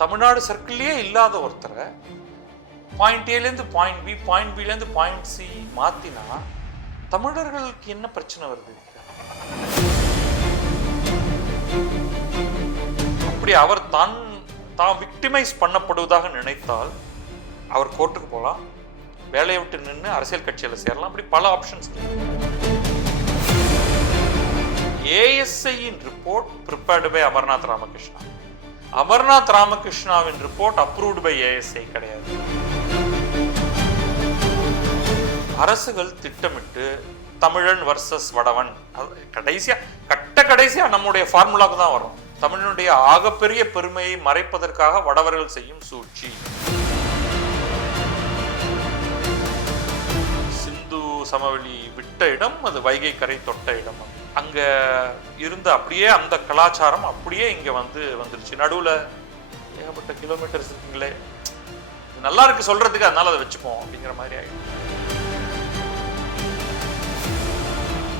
தமிழ்நாடு சர்க்கிள்லேயே இல்லாத ஒருத்தரை பாயிண்ட் ஏலேருந்து பாயிண்ட் பி, பாயிண்ட் பிலேருந்து பாயிண்ட் சி மாற்றினா தமிழர்களுக்கு என்ன பிரச்சனை வருது? அப்படி அவர் தான் விக்டிமைஸ் பண்ணப்படுவதாக நினைத்தால் அவர் கோர்ட்டுக்கு போகலாம், வேலையை விட்டு நின்று அரசியல் கட்சியில் சேரலாம். அப்படி பல ஆப்ஷன்ஸ். ஏஎஸ்ஐயின் report prepared by Amarnath Ramakrishna. Amarnath ராமகிருஷ்ணாவின் ரிப்போர்ட் அப்ரூவ்டு பை ஏஎஸ்ஐ கிடையாது. அரசுகள் திட்டமிட்டு தமிழன் வர்சஸ் வடவன், கடைசியா நம்முடைய ஃபார்முலாக்கு தான் வரும். தமிழனுடைய ஆகப்பெரிய பெருமையை மறைப்பதற்காக வடவர்கள் செய்யும் சூழ்ச்சி. சிந்து சமவெளி விட்ட இடம், அது வைகை கரை தொட்ட இடம். அங்க இருந்த அப்படியே அந்த கலாச்சாரம் அப்படியே இங்க வந்துருச்சு. நடுவுல ஏகப்பட்ட கிலோமீட்டர்ஸ் இருக்குங்களே, நல்லா இருக்கு சொல்றதுக்கு, அதனால அதை வச்சுப்போம் அப்படிங்கிற மாதிரி ஆயிடும்.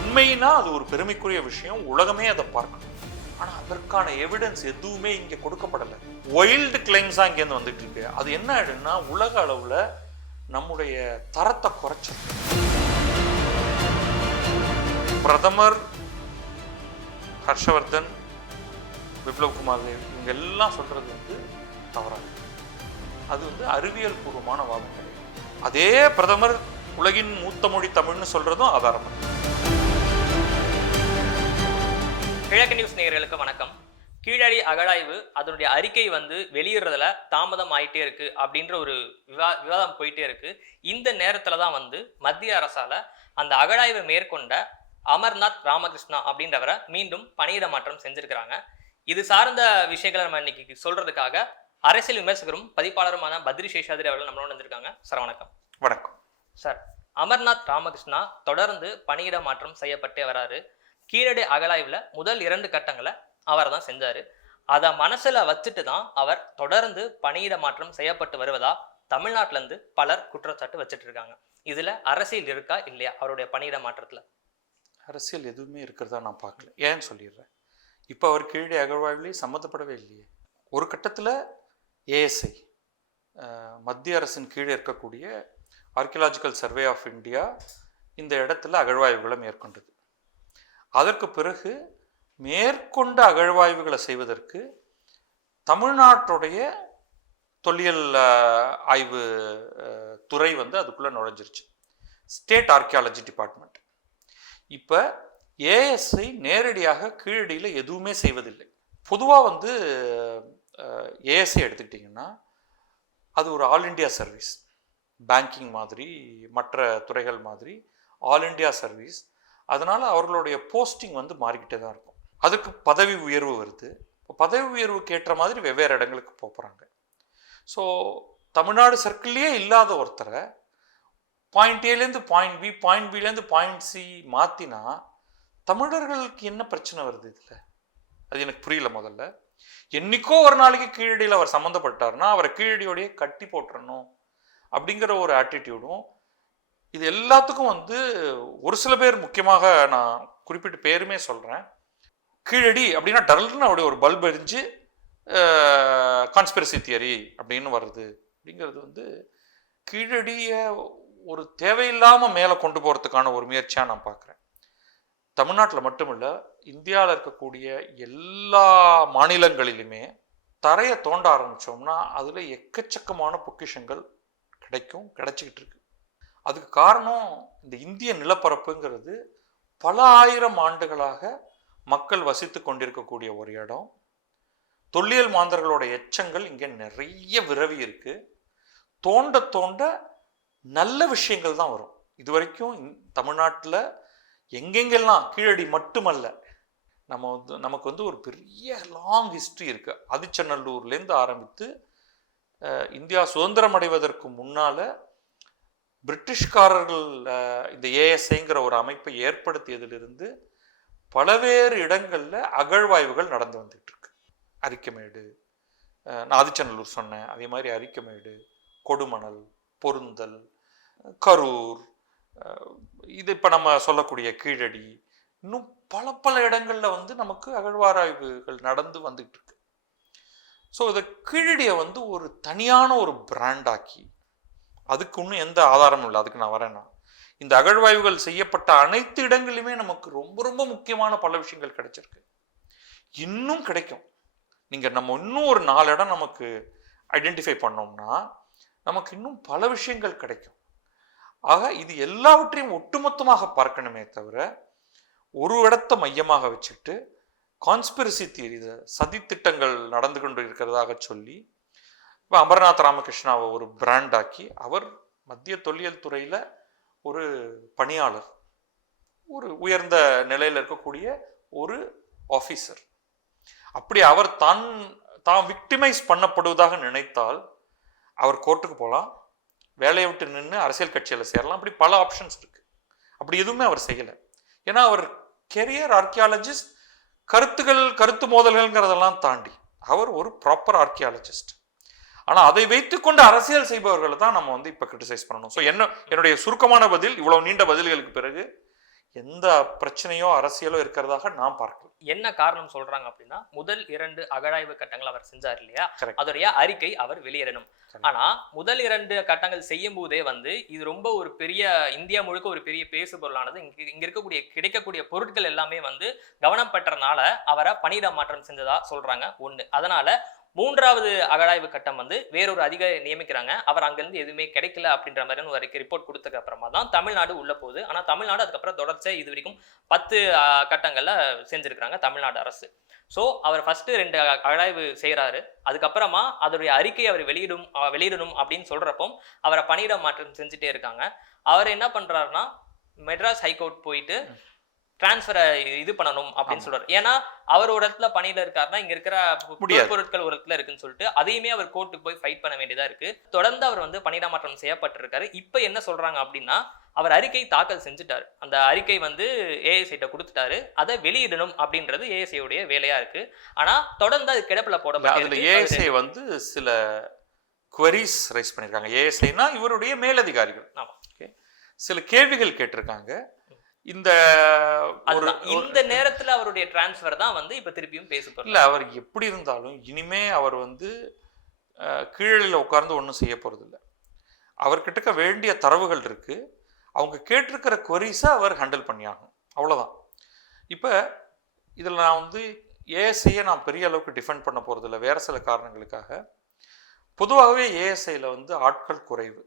உண்மையினா அது ஒரு பெருமைக்குரிய விஷயம், உலகமே அதை பார்க்கணும். ஆனா அதற்கான எவிடன்ஸ் எதுவுமே இங்க கொடுக்கப்படலை. வைல்டு கிளைம்ஸா இங்கேருந்து வந்துட்டு இருக்கு. அது என்ன ஆயிடுன்னா உலக அளவுல நம்முடைய தரத்தை குறைச்சு. பிரதமர் ஹர்ஷவர்தன், விப்ளவ் குமார் தேவ் இவங்க எல்லாம் சொல்றது தவறாக, அது அறிவியல் பூர்வமான வாதம் கிடையாது. அதே பிரதமர் உலகின் மூத்த மொழி தமிழ்னு சொல்றதும் ஆதாரம். கிழக்கு நியூஸ் நேயர்களுக்கு வணக்கம். கீழடி அகழாய்வு அதனுடைய அறிக்கை வெளியிடுறதுல தாமதம் ஆயிட்டே இருக்கு அப்படின்ற ஒரு விவாதம் போயிட்டே இருக்கு. இந்த நேரத்துல தான் மத்திய அரசால அந்த அகழாய்வை மேற்கொண்ட அமர்நாத் ராமகிருஷ்ணா அப்படின்றவரை மீண்டும் பணியிட மாற்றம் செஞ்சிருக்கிறாங்க. இது சார்ந்த விஷயங்களை நம்ம இன்னைக்கு சொல்றதுக்காக அரசியல் விமர்சகரும் பதிப்பாளருமான பத்ரி சேஷாதிரி அவர்கள் நம்மளோட வந்திருக்காங்க. சார் வணக்கம். வணக்கம் சார். அமர்நாத் ராமகிருஷ்ணா தொடர்ந்து பணியிட மாற்றம் செய்யப்பட்டே வராரு. கீழடி அகழாய்வுல முதல் 2 கட்டங்களை அவர் தான் செஞ்சாரு. அதை மனசுல வச்சுட்டு தான் அவர் தொடர்ந்து பணியிட மாற்றம் செய்யப்பட்டு வருவதா தமிழ்நாட்டில இருந்து பலர் குற்றச்சாட்டு வச்சுட்டு இருக்காங்க. இதுல அரசியல் இருக்கா இல்லையா அவருடைய பணியிட மாற்றத்துல? அரசியல் எதுவுமே இருக்கிறதா நான் பார்க்கல. ஏன்னு சொல்லிடுறேன். இப்போ அவர் கீழடி அகழ்வாய்வுலேயே சம்மந்தப்படவே இல்லையே. ஒரு கட்டத்தில் ஏஎஸ்ஐ மத்திய அரசின் கீழே இருக்கக்கூடிய ஆர்கியலாஜிக்கல் சர்வே ஆஃப் இந்தியா இந்த இடத்துல அகழ்வாய்வுகளை மேற்கொண்டது. அதற்கு பிறகு மேற்கொண்ட அகழ்வாய்வுகளை செய்வதற்கு தமிழ்நாட்டுடைய தொல்லியல் ஆய்வு துறை அதுக்குள்ளே நுழைஞ்சிருச்சு, ஸ்டேட் ஆர்கியாலஜி டிபார்ட்மெண்ட். இப்போ ஏஎஸ்ஐ நேரடியாக கீழடியில் எதுவுமே செய்வதில்லை. பொதுவாக ஏஎஸ்ஐ எடுத்துக்கிட்டிங்கன்னா அது ஒரு ஆல் இண்டியா சர்வீஸ். பேங்கிங் மாதிரி, மற்ற துறைகள் மாதிரி ஆல் இண்டியா சர்வீஸ். அதனால் அவர்களுடைய போஸ்டிங் மாறிக்கிட்டே தான் இருக்கும். அதுக்கு பதவி உயர்வு வருது. இப்போ பதவி உயர்வுக்கு ஏற்ற மாதிரி வெவ்வேறு இடங்களுக்கு போகிறாங்க. ஸோ தமிழ்நாடு சர்க்கிள்லேயே இல்லாத ஒருத்தரை பாயிண்ட் ஏலேருந்து பாயிண்ட் பி, பாயிண்ட் பிலேருந்து பாயிண்ட் சி மாற்றினா தமிழர்களுக்கு என்ன பிரச்சனை வருது இதில்? அது எனக்கு புரியல. முதல்ல என்னைக்கோ ஒரு நாளைக்கு கீழடியில் அவர் சம்மந்தப்பட்டார்னா அவரை கீழடியோடையே கட்டி போட்டுறணும் அப்படிங்கிற ஒரு ஆட்டிடியூடும், இது எல்லாத்துக்கும் ஒரு சில பேர், முக்கியமாக நான் குறிப்பிட்டு பேருமே சொல்கிறேன், கீழடி அப்படின்னா டர்ல்னு அப்படியே ஒரு பல்ப் எரிஞ்சு கான்ஸ்பிரசி தியரி அப்படின்னு வருது. அப்படிங்கிறது கீழடியை ஒரு தேவையில்லாமல் மேலே கொண்டு போகிறதுக்கான ஒரு முயற்சியாக நான் பார்க்குறேன். தமிழ்நாட்டில் மட்டுமில்லை, இந்தியாவில் இருக்கக்கூடிய எல்லா மாநிலங்களிலுமே தரையை தோண்ட ஆரம்பித்தோம்னா அதில் எக்கச்சக்கமான பொக்கிஷங்கள் கிடைச்சிக்கிட்டு இருக்கு. அதுக்கு காரணம் இந்த இந்திய நிலப்பரப்புங்கிறது பல ஆயிரம் ஆண்டுகளாக மக்கள் வசித்து கொண்டிருக்கக்கூடிய ஒரு இடம். தொல்லியல் மாந்தர்களோட எச்சங்கள் இங்கே நிறைய விரவி இருக்கு. தோண்ட தோண்ட நல்ல விஷயங்கள் தான் வரும். இது வரைக்கும் தமிழ்நாட்டில் எங்கெங்கெல்லாம், கீழடி மட்டுமல்ல, நமக்கு ஒரு பெரிய லாங் ஹிஸ்ட்ரி இருக்கு. ஆதிச்சநல்லூர்லேருந்து ஆரம்பித்து இந்தியா சுதந்திரம் அடைவதற்கு முன்னால் பிரிட்டிஷ்காரர்கள் இந்த ஏஎஸ்ஐங்கிற ஒரு அமைப்பை ஏற்படுத்தியதிலிருந்து பலவேறு இடங்களில் அகழ்வாய்வுகள் நடந்து வந்துட்டு இருக்கு. அரிக்கமேடு, நான் ஆதிச்சநல்லூர் சொன்னேன், அதே மாதிரி அரிக்கமேடு, கொடுமணல், பொருந்தல், கரூர், இது இப்போ நம்ம சொல்லக்கூடிய கீழடி, இன்னும் பல பல இடங்களில் நமக்கு அகழ்வாராய்வுகள் நடந்து வந்துட்டு இருக்கு. ஸோ இதை கீழடியை வந்து ஒரு தனியான ஒரு பிராண்டாக்கி, அதுக்கு இன்னும் எந்த ஆதாரமும் இல்லை, அதுக்கு நான் வரேன்னா, இந்த அகழ்வாய்வுகள் செய்யப்பட்ட அனைத்து இடங்களிலுமே நமக்கு ரொம்ப ரொம்ப முக்கியமான பல விஷயங்கள் கிடைச்சிருக்கு, இன்னும் கிடைக்கும். நீங்கள் நம்ம இன்னும் ஒரு 4 இடம் நமக்கு ஐடென்டிஃபை பண்ணோம்னா நமக்கு இன்னும் பல விஷயங்கள் கிடைக்கும். ஆக இது எல்லாவற்றையும் ஒட்டுமொத்தமாக பார்க்கணுமே தவிர ஒரு இடத்தை மையமாக வச்சுட்டு கான்ஸ்பிரசி தியரி, சதித்திட்டங்கள் நடந்து கொண்டு இருக்கிறதாக சொல்லி இப்போ அமர்நாத் ராமகிருஷ்ணாவை ஒரு பிராண்டாக்கி, அவர் மத்திய தொல்லியல் துறையில் ஒரு பணியாளர், ஒரு உயர்ந்த நிலையில் இருக்கக்கூடிய ஒரு ஆஃபீஸர். அப்படி அவர் தான் விக்டிமைஸ் பண்ணப்படுவதாக நினைத்தால் அவர் கோர்ட்டுக்கு போகலாம், வேலையை விட்டு நின்று அரசியல் கட்சியில் சேரலாம். அப்படி பல ஆப்ஷன்ஸ் இருக்கு. அப்படி எதுவுமே அவர் செய்யலை. ஏன்னா அவர் கெரியர் ஆர்கியாலஜிஸ்ட், கருத்து மோதல்கள்ங்கிறதெல்லாம் தாண்டி அவர் ஒரு ப்ராப்பர் ஆர்கியாலஜிஸ்ட். ஆனால் அதை வைத்துக்கொண்டு அரசியல் செய்பவர்களை தான் நம்ம வந்து இப்போ கிரிட்டிசைஸ் பண்ணணும். ஸோ என்னுடைய சுருக்கமான பதில், இவ்வளவு நீண்ட பதில்களுக்கு பிறகு எந்த பிரச்சனையோ அரசியலோ இருக்கிறதாக நான் பார்க்கல. என்ன காரணம் சொல்றாங்க அப்படின்னா, முதல் 2 அகழாய்வு கட்டங்கள் அவர் செஞ்சார் இல்லையா, அதோடைய அறிக்கை அவர் வெளியிடணும். ஆனா முதல் 2 கட்டங்கள் செய்யும் போதே வந்து இது ரொம்ப ஒரு பெரிய, இந்தியா முழுக்க ஒரு பெரிய பேசு பொருளானது. இங்க இருக்கக்கூடிய கிடைக்கக்கூடிய பொருட்கள் எல்லாமே வந்து கவனம் பெற்றனால அவரை பணியிட மாற்றம் செஞ்சதா சொல்றாங்க ஒண்ணு. அதனால 3வது அகழாய்வு கட்டம் வந்து வேறொரு அதிகாரி நியமிக்கிறாங்க. அவர் அங்கிருந்து எதுவுமே கிடைக்கல அப்படின்ற மாதிரி ஒரு ரிப்போர்ட் கொடுத்ததுக்கு அப்புறமா தான் தமிழ்நாடு உள்ள போகுது. ஆனா தமிழ்நாடு அதுக்கப்புறம் தொடர்ச்சியா இது வரைக்கும் 10 கட்டங்கள்ல செஞ்சிருக்கிறாங்க தமிழ்நாடு அரசு. ஸோ அவர் ஃபர்ஸ்ட் 2 அகழாய்வு செய்யறாரு. அதுக்கப்புறமா அதோடைய அறிக்கை அவர் வெளியிடணும் அப்படின்னு சொல்றப்போ அவரை பணியிட மாற்றம் செஞ்சுட்டே இருக்காங்க. அவர் என்ன பண்றாருன்னா, மெட்ராஸ் ஹைகோர்ட் போயிட்டு டிரான்ஸ்பரை இது பண்ணணும் அப்படின்னு சொல்றாரு. ஏன்னா அவர் ஒரு இடத்துல பணியில இருக்காருன்னா இங்க இருக்கிற பொருட்கள் ஒரு இடத்துல இருக்குன்னு சொல்லிட்டு அதையுமே அவர் கோர்ட்டுக்கு போய் ஃபைட் பண்ண வேண்டியதா இருக்கு. தொடர்ந்து அவர் வந்து பணியிட மாற்றம் செய்யப்பட்டிருக்காரு. இப்ப என்ன சொல்றாங்க அப்படின்னா, அவர் அறிக்கை தாக்கல் செஞ்சுட்டாரு, அந்த அறிக்கை வந்து ஏஎஸ்ஐ கொடுத்துட்டாரு, அதை வெளியிடணும் அப்படின்றது ஏஎஸ்ஐ உடைய வேலையா இருக்கு. ஆனா தொடர்ந்து அது கிடப்புல போடப்பட்டிருக்கு. ஏஎஸ்ஐ வந்து சில குவரிஸ் ரைஸ் பண்ணிருக்காங்க. ஏஎஸ்ஐனா இவருடைய மேலதிகாரிகள். ஆமா, சில கேள்விகள் கேட்டிருக்காங்க. இந்த நேரத்துல அவருடைய டிரான்ஸ்ஃபர் தான் வந்து இப்ப திருப்பியும் பேசப்படுது. இல்ல, அவர் எப்படி இருந்தாலும் இனிமே அவர் வந்து கீழடியில் உட்கார்ந்து ஒன்றும் செய்ய போறது இல்லை. அவர்கிட்ட வேண்டிய தரவுகள் இருக்கு, அவங்க கேட்டிருக்கிற குவரிஸை அவர் ஹேண்டில் பண்ணியாகும், அவ்வளவுதான். இப்ப இதுல நான் வந்து ஏஎஸ்ஐயை நான் பெரிய அளவுக்கு டிஃபெண்ட் பண்ண போறது இல்லை, வேற சில காரணங்களுக்காக. பொதுவாகவே ஏஎஸ்ஐல வந்து ஆட்கள் குறைவு,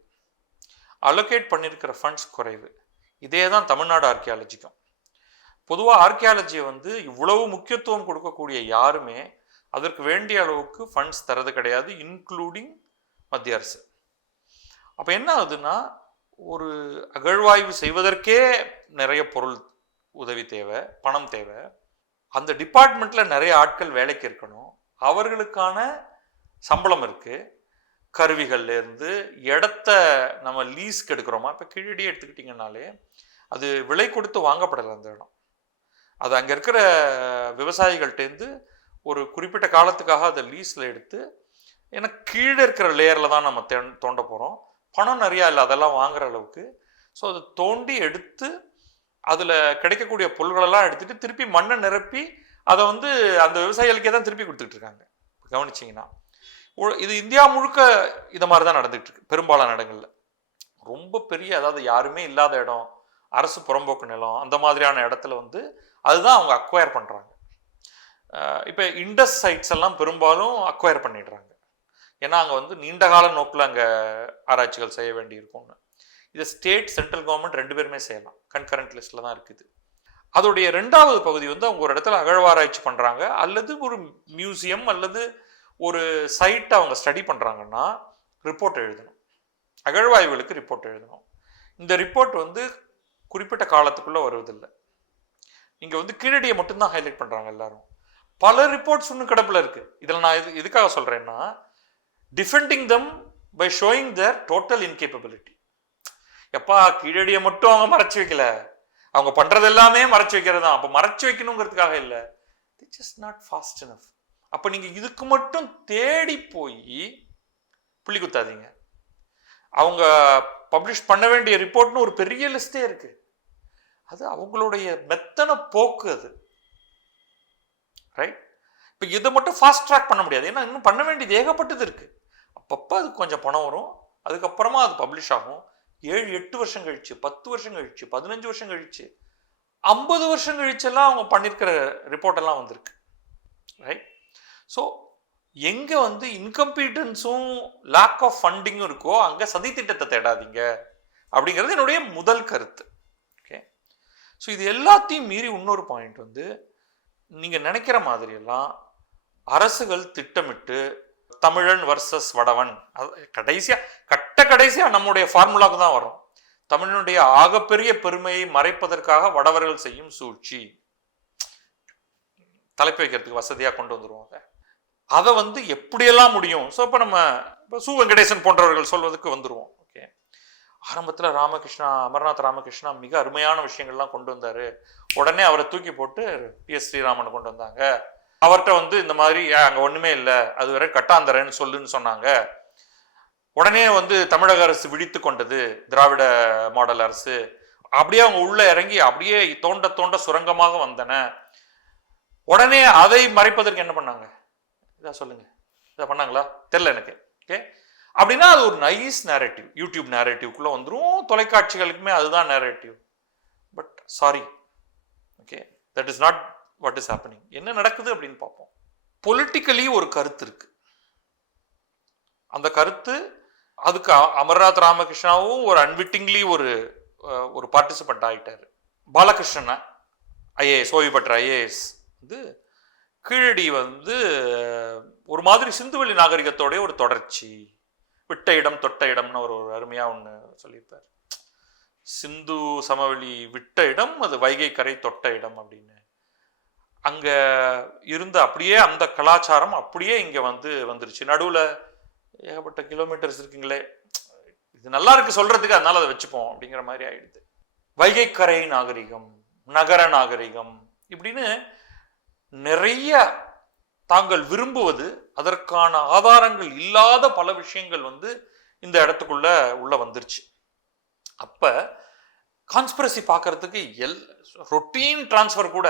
அலோகேட் பண்ணியிருக்கிற ஃபண்ட்ஸ் குறைவு. இதே தான் தமிழ்நாடு ஆர்கியாலஜிக்கும். பொதுவாக ஆர்கியாலஜியை வந்து இவ்வளவு முக்கியத்துவம் கொடுக்கக்கூடிய யாருமே அதற்கு வேண்டிய அளவுக்கு ஃபண்ட்ஸ் தரது கிடையாது, இன்க்ளூடிங் மத்திய அரசு. அப்போ என்ன ஆகுதுன்னா, ஒரு அகழ்வாய்வு செய்வதற்கே நிறைய பொருள் உதவி தேவை, பணம் தேவை. அந்த டிபார்ட்மெண்ட்டில் நிறைய ஆட்கள் வேலைக்கு இருக்கணும், அவர்களுக்கான சம்பளம் இருக்குது. கருவிகள்லேருந்து இடத்த நம்ம லீஸ்க்கு எடுக்கிறோமா, இப்போ கீழடியே எடுத்துக்கிட்டிங்கனாலே அது விலை கொடுத்து வாங்கப்படலை அந்த இடம். அது அங்கே இருக்கிற விவசாயிகள்டேருந்து ஒரு குறிப்பிட்ட காலத்துக்காக அதை லீஸில் எடுத்து, ஏன்னா கீழே இருக்கிற லேயரில் தான் நம்ம தோண்ட போகிறோம், பணம் நிறையா இல்லை அதெல்லாம் வாங்குற அளவுக்கு. ஸோ அதை தோண்டி எடுத்து அதில் கிடைக்கக்கூடிய பொருள்களெல்லாம் எடுத்துகிட்டு திருப்பி மண்ணை நிரப்பி அதை வந்து அந்த விவசாயிகளுக்கே தான் திருப்பி கொடுத்துட்டு இருக்காங்க. கவனிச்சிங்கன்னா இது இந்தியா முழுக்க இதை மாதிரி தான் நடந்துகிட்டு இருக்கு. பெரும்பாலான இடங்கள்ல ரொம்ப பெரிய, அதாவது யாருமே இல்லாத இடம், அரசு புறம்போக்கு நிலம், அந்த மாதிரியான இடத்துல வந்து அதுதான் அவங்க அக்வயர் பண்றாங்க. இப்போ இண்டஸ் சைட்ஸ் எல்லாம் பெரும்பாலும் அக்வயர் பண்ணிடுறாங்க, ஏன்னா அங்கே வந்து நீண்ட கால நோக்கில் அங்கே ஆராய்ச்சிகள் செய்ய வேண்டி இருக்கும்னு. இதை ஸ்டேட் சென்ட்ரல் கவர்மெண்ட் 2 பேருமே செய்யலாம், கன்கரண்ட் லிஸ்ட்ல தான் இருக்குது. அதோடைய 2வது பகுதி வந்து அவங்க ஒரு இடத்துல அகழ்வாராய்ச்சி பண்றாங்க, அல்லது ஒரு மியூசியம் அல்லது ஒரு சைட்டை அவங்க ஸ்டடி பண்ணுறாங்கன்னா ரிப்போர்ட் எழுதணும், அகழ்வாய்வுகளுக்கு ரிப்போர்ட் எழுதணும். இந்த ரிப்போர்ட் வந்து குறிப்பிட்ட காலத்துக்குள்ளே வருவதில்லை. இங்கே வந்து கீழடியை மட்டும்தான் ஹைலைட் பண்ணுறாங்க எல்லாரும், பல ரிப்போர்ட்ஸ் இன்னும் கிடப்பில் இருக்குது. இதில் நான் எதுக்காக சொல்கிறேன்னா, defending them by showing their total incapability. எப்பா கீழடியை மட்டும் அவங்க மறைச்சு வைக்கல, அவங்க பண்ணுறது எல்லாமே மறைச்சு வைக்கிறது தான். அப்போ மறைச்சு வைக்கணுங்கிறதுக்காக இல்லை, it's just not fast enough. அப்போ நீங்கள் இதுக்கு மட்டும் தேடி போய் புள்ளி குத்தாதீங்க. அவங்க பப்ளிஷ் பண்ண வேண்டிய ரிப்போர்ட்னு ஒரு பெரிய லிஸ்டே இருக்கு, அது அவங்களுடைய மெத்தன போக்கு அது, ரைட்? இப்போ இதை மட்டும் ஃபாஸ்ட் ட்ராக் பண்ண முடியாது, ஏன்னா இன்னும் பண்ண வேண்டியது ஏகப்பட்டது இருக்குது. அப்பப்போ அதுக்கு கொஞ்சம் பணம் வரும், அதுக்கப்புறமா அது பப்ளிஷ் ஆகும். 7-8 வருஷம் கழிச்சு, 10 வருஷம் கழிச்சு, 15 வருஷம் கழிச்சு, 50 வருஷம் கழிச்செல்லாம் அவங்க பண்ணியிருக்கிற ரிப்போர்ட் எல்லாம் வந்திருக்கு. ரைட்? ஸோ எங்கே வந்து இன்கம்பீட்டன்ஸும் லேக் ஆஃப் ஃபண்டிங்கும் இருக்கோ அங்கே சதித்திட்டத்தை தேடாதீங்க அப்படிங்கிறது என்னுடைய முதல் கருத்து. ஓகே, ஸோ இது எல்லாத்தையும் மீறி இன்னொரு பாயிண்ட் வந்து, நீங்கள் நினைக்கிற மாதிரியெல்லாம் அரசுகள் திட்டமிட்டு தமிழன் வர்சஸ் வடவன், கடைசியாக நம்முடைய ஃபார்முலாவுக்கு தான் வரும். தமிழனுடைய ஆகப்பெரிய பெருமையை மறைப்பதற்காக வடவர்கள் செய்யும் சூழ்ச்சி, தலைப்பு வைக்கிறதுக்கு வசதியாக கொண்டு வந்துருவாங்க. அதை வந்து எப்படியெல்லாம் முடியும். ஸோ இப்போ நம்ம சு வெங்கடேசன் போன்றவர்கள் சொல்வதற்கு வந்துடுவோம். ஓகே, ஆரம்பத்தில் அமர்நாத் ராமகிருஷ்ணா மிக அருமையான விஷயங்கள்லாம் கொண்டு வந்தார். உடனே அவரை தூக்கி போட்டு PS ஸ்ரீராமன் கொண்டு வந்தாங்க. அவர்கிட்ட வந்து இந்த மாதிரி அங்கே ஒன்றுமே இல்லை, அது வரை கட்டாந்தரன்னு சொல்லுன்னு சொன்னாங்க. உடனே வந்து தமிழக அரசு விழித்து கொண்டது, திராவிட மாடல் அரசு. அப்படியே அவங்க உள்ள இறங்கி அப்படியே தோண்ட தோண்ட சுரங்கமாக வந்தன. உடனே அதை மறைப்பதற்கு என்ன பண்ணாங்க? இதை சொல்லுங்க, இதை பண்ணாங்களா? தெரியல எனக்கு. ஓகே, அப்படின்னா அது ஒரு நைஸ் நேரேட்டிவ், யூடியூப் நேரேட்டிவ்க்குள்ள வந்துடும், தொலைக்காட்சிகளுக்குமே அதுதான் narrative. But sorry, okay, that is not what is happening. என்ன நடக்குது அப்படின்னு பார்ப்போம். பொலிட்டிக்கலி ஒரு கருத்து இருக்கு, அந்த கருத்து அதுக்கு அமர்நாத் ராமகிருஷ்ணாவும் ஒரு அன்விட்டிங்லி ஒரு பார்ட்டிசிபெண்ட் ஆகிட்டாரு. பாலகிருஷ்ணன் ஐஏஎஸ், ஓய்வு பெற்ற ஐஏஎஸ் வந்து கீழடி வந்து ஒரு மாதிரி சிந்துவெளி நாகரிகத்தோடைய ஒரு தொடர்ச்சி, விட்ட இடம் தொட்ட இடம்னு ஒரு அருமையாக ஒன்று சொல்லியிருப்பார். சிந்து சமவெளி விட்ட இடம், அது வைகை கரை தொட்ட இடம் அப்படின்னு. அங்கே இருந்த அப்படியே அந்த கலாச்சாரம் அப்படியே இங்கே வந்துருச்சு. நடுவில் ஏகப்பட்ட கிலோமீட்டர்ஸ் இருக்குங்களே, இது நல்லா இருக்கு சொல்றதுக்கு, அதனால அதை வச்சுப்போம் அப்படிங்கிற மாதிரி ஆயிடுது. வைகை கரை நாகரிகம், நகர நாகரிகம் இப்படின்னு நிறைய தாங்கள் விரும்புவது, அதற்கான ஆதாரங்கள் இல்லாத பல விஷயங்கள் வந்து இந்த இடத்துக்குள்ள உள்ள வந்துருச்சு. அப்ப கான்ஸ்பிரசி பார்க்கறதுக்கு ரொட்டீன் டிரான்ஸ்ஃபர் கூட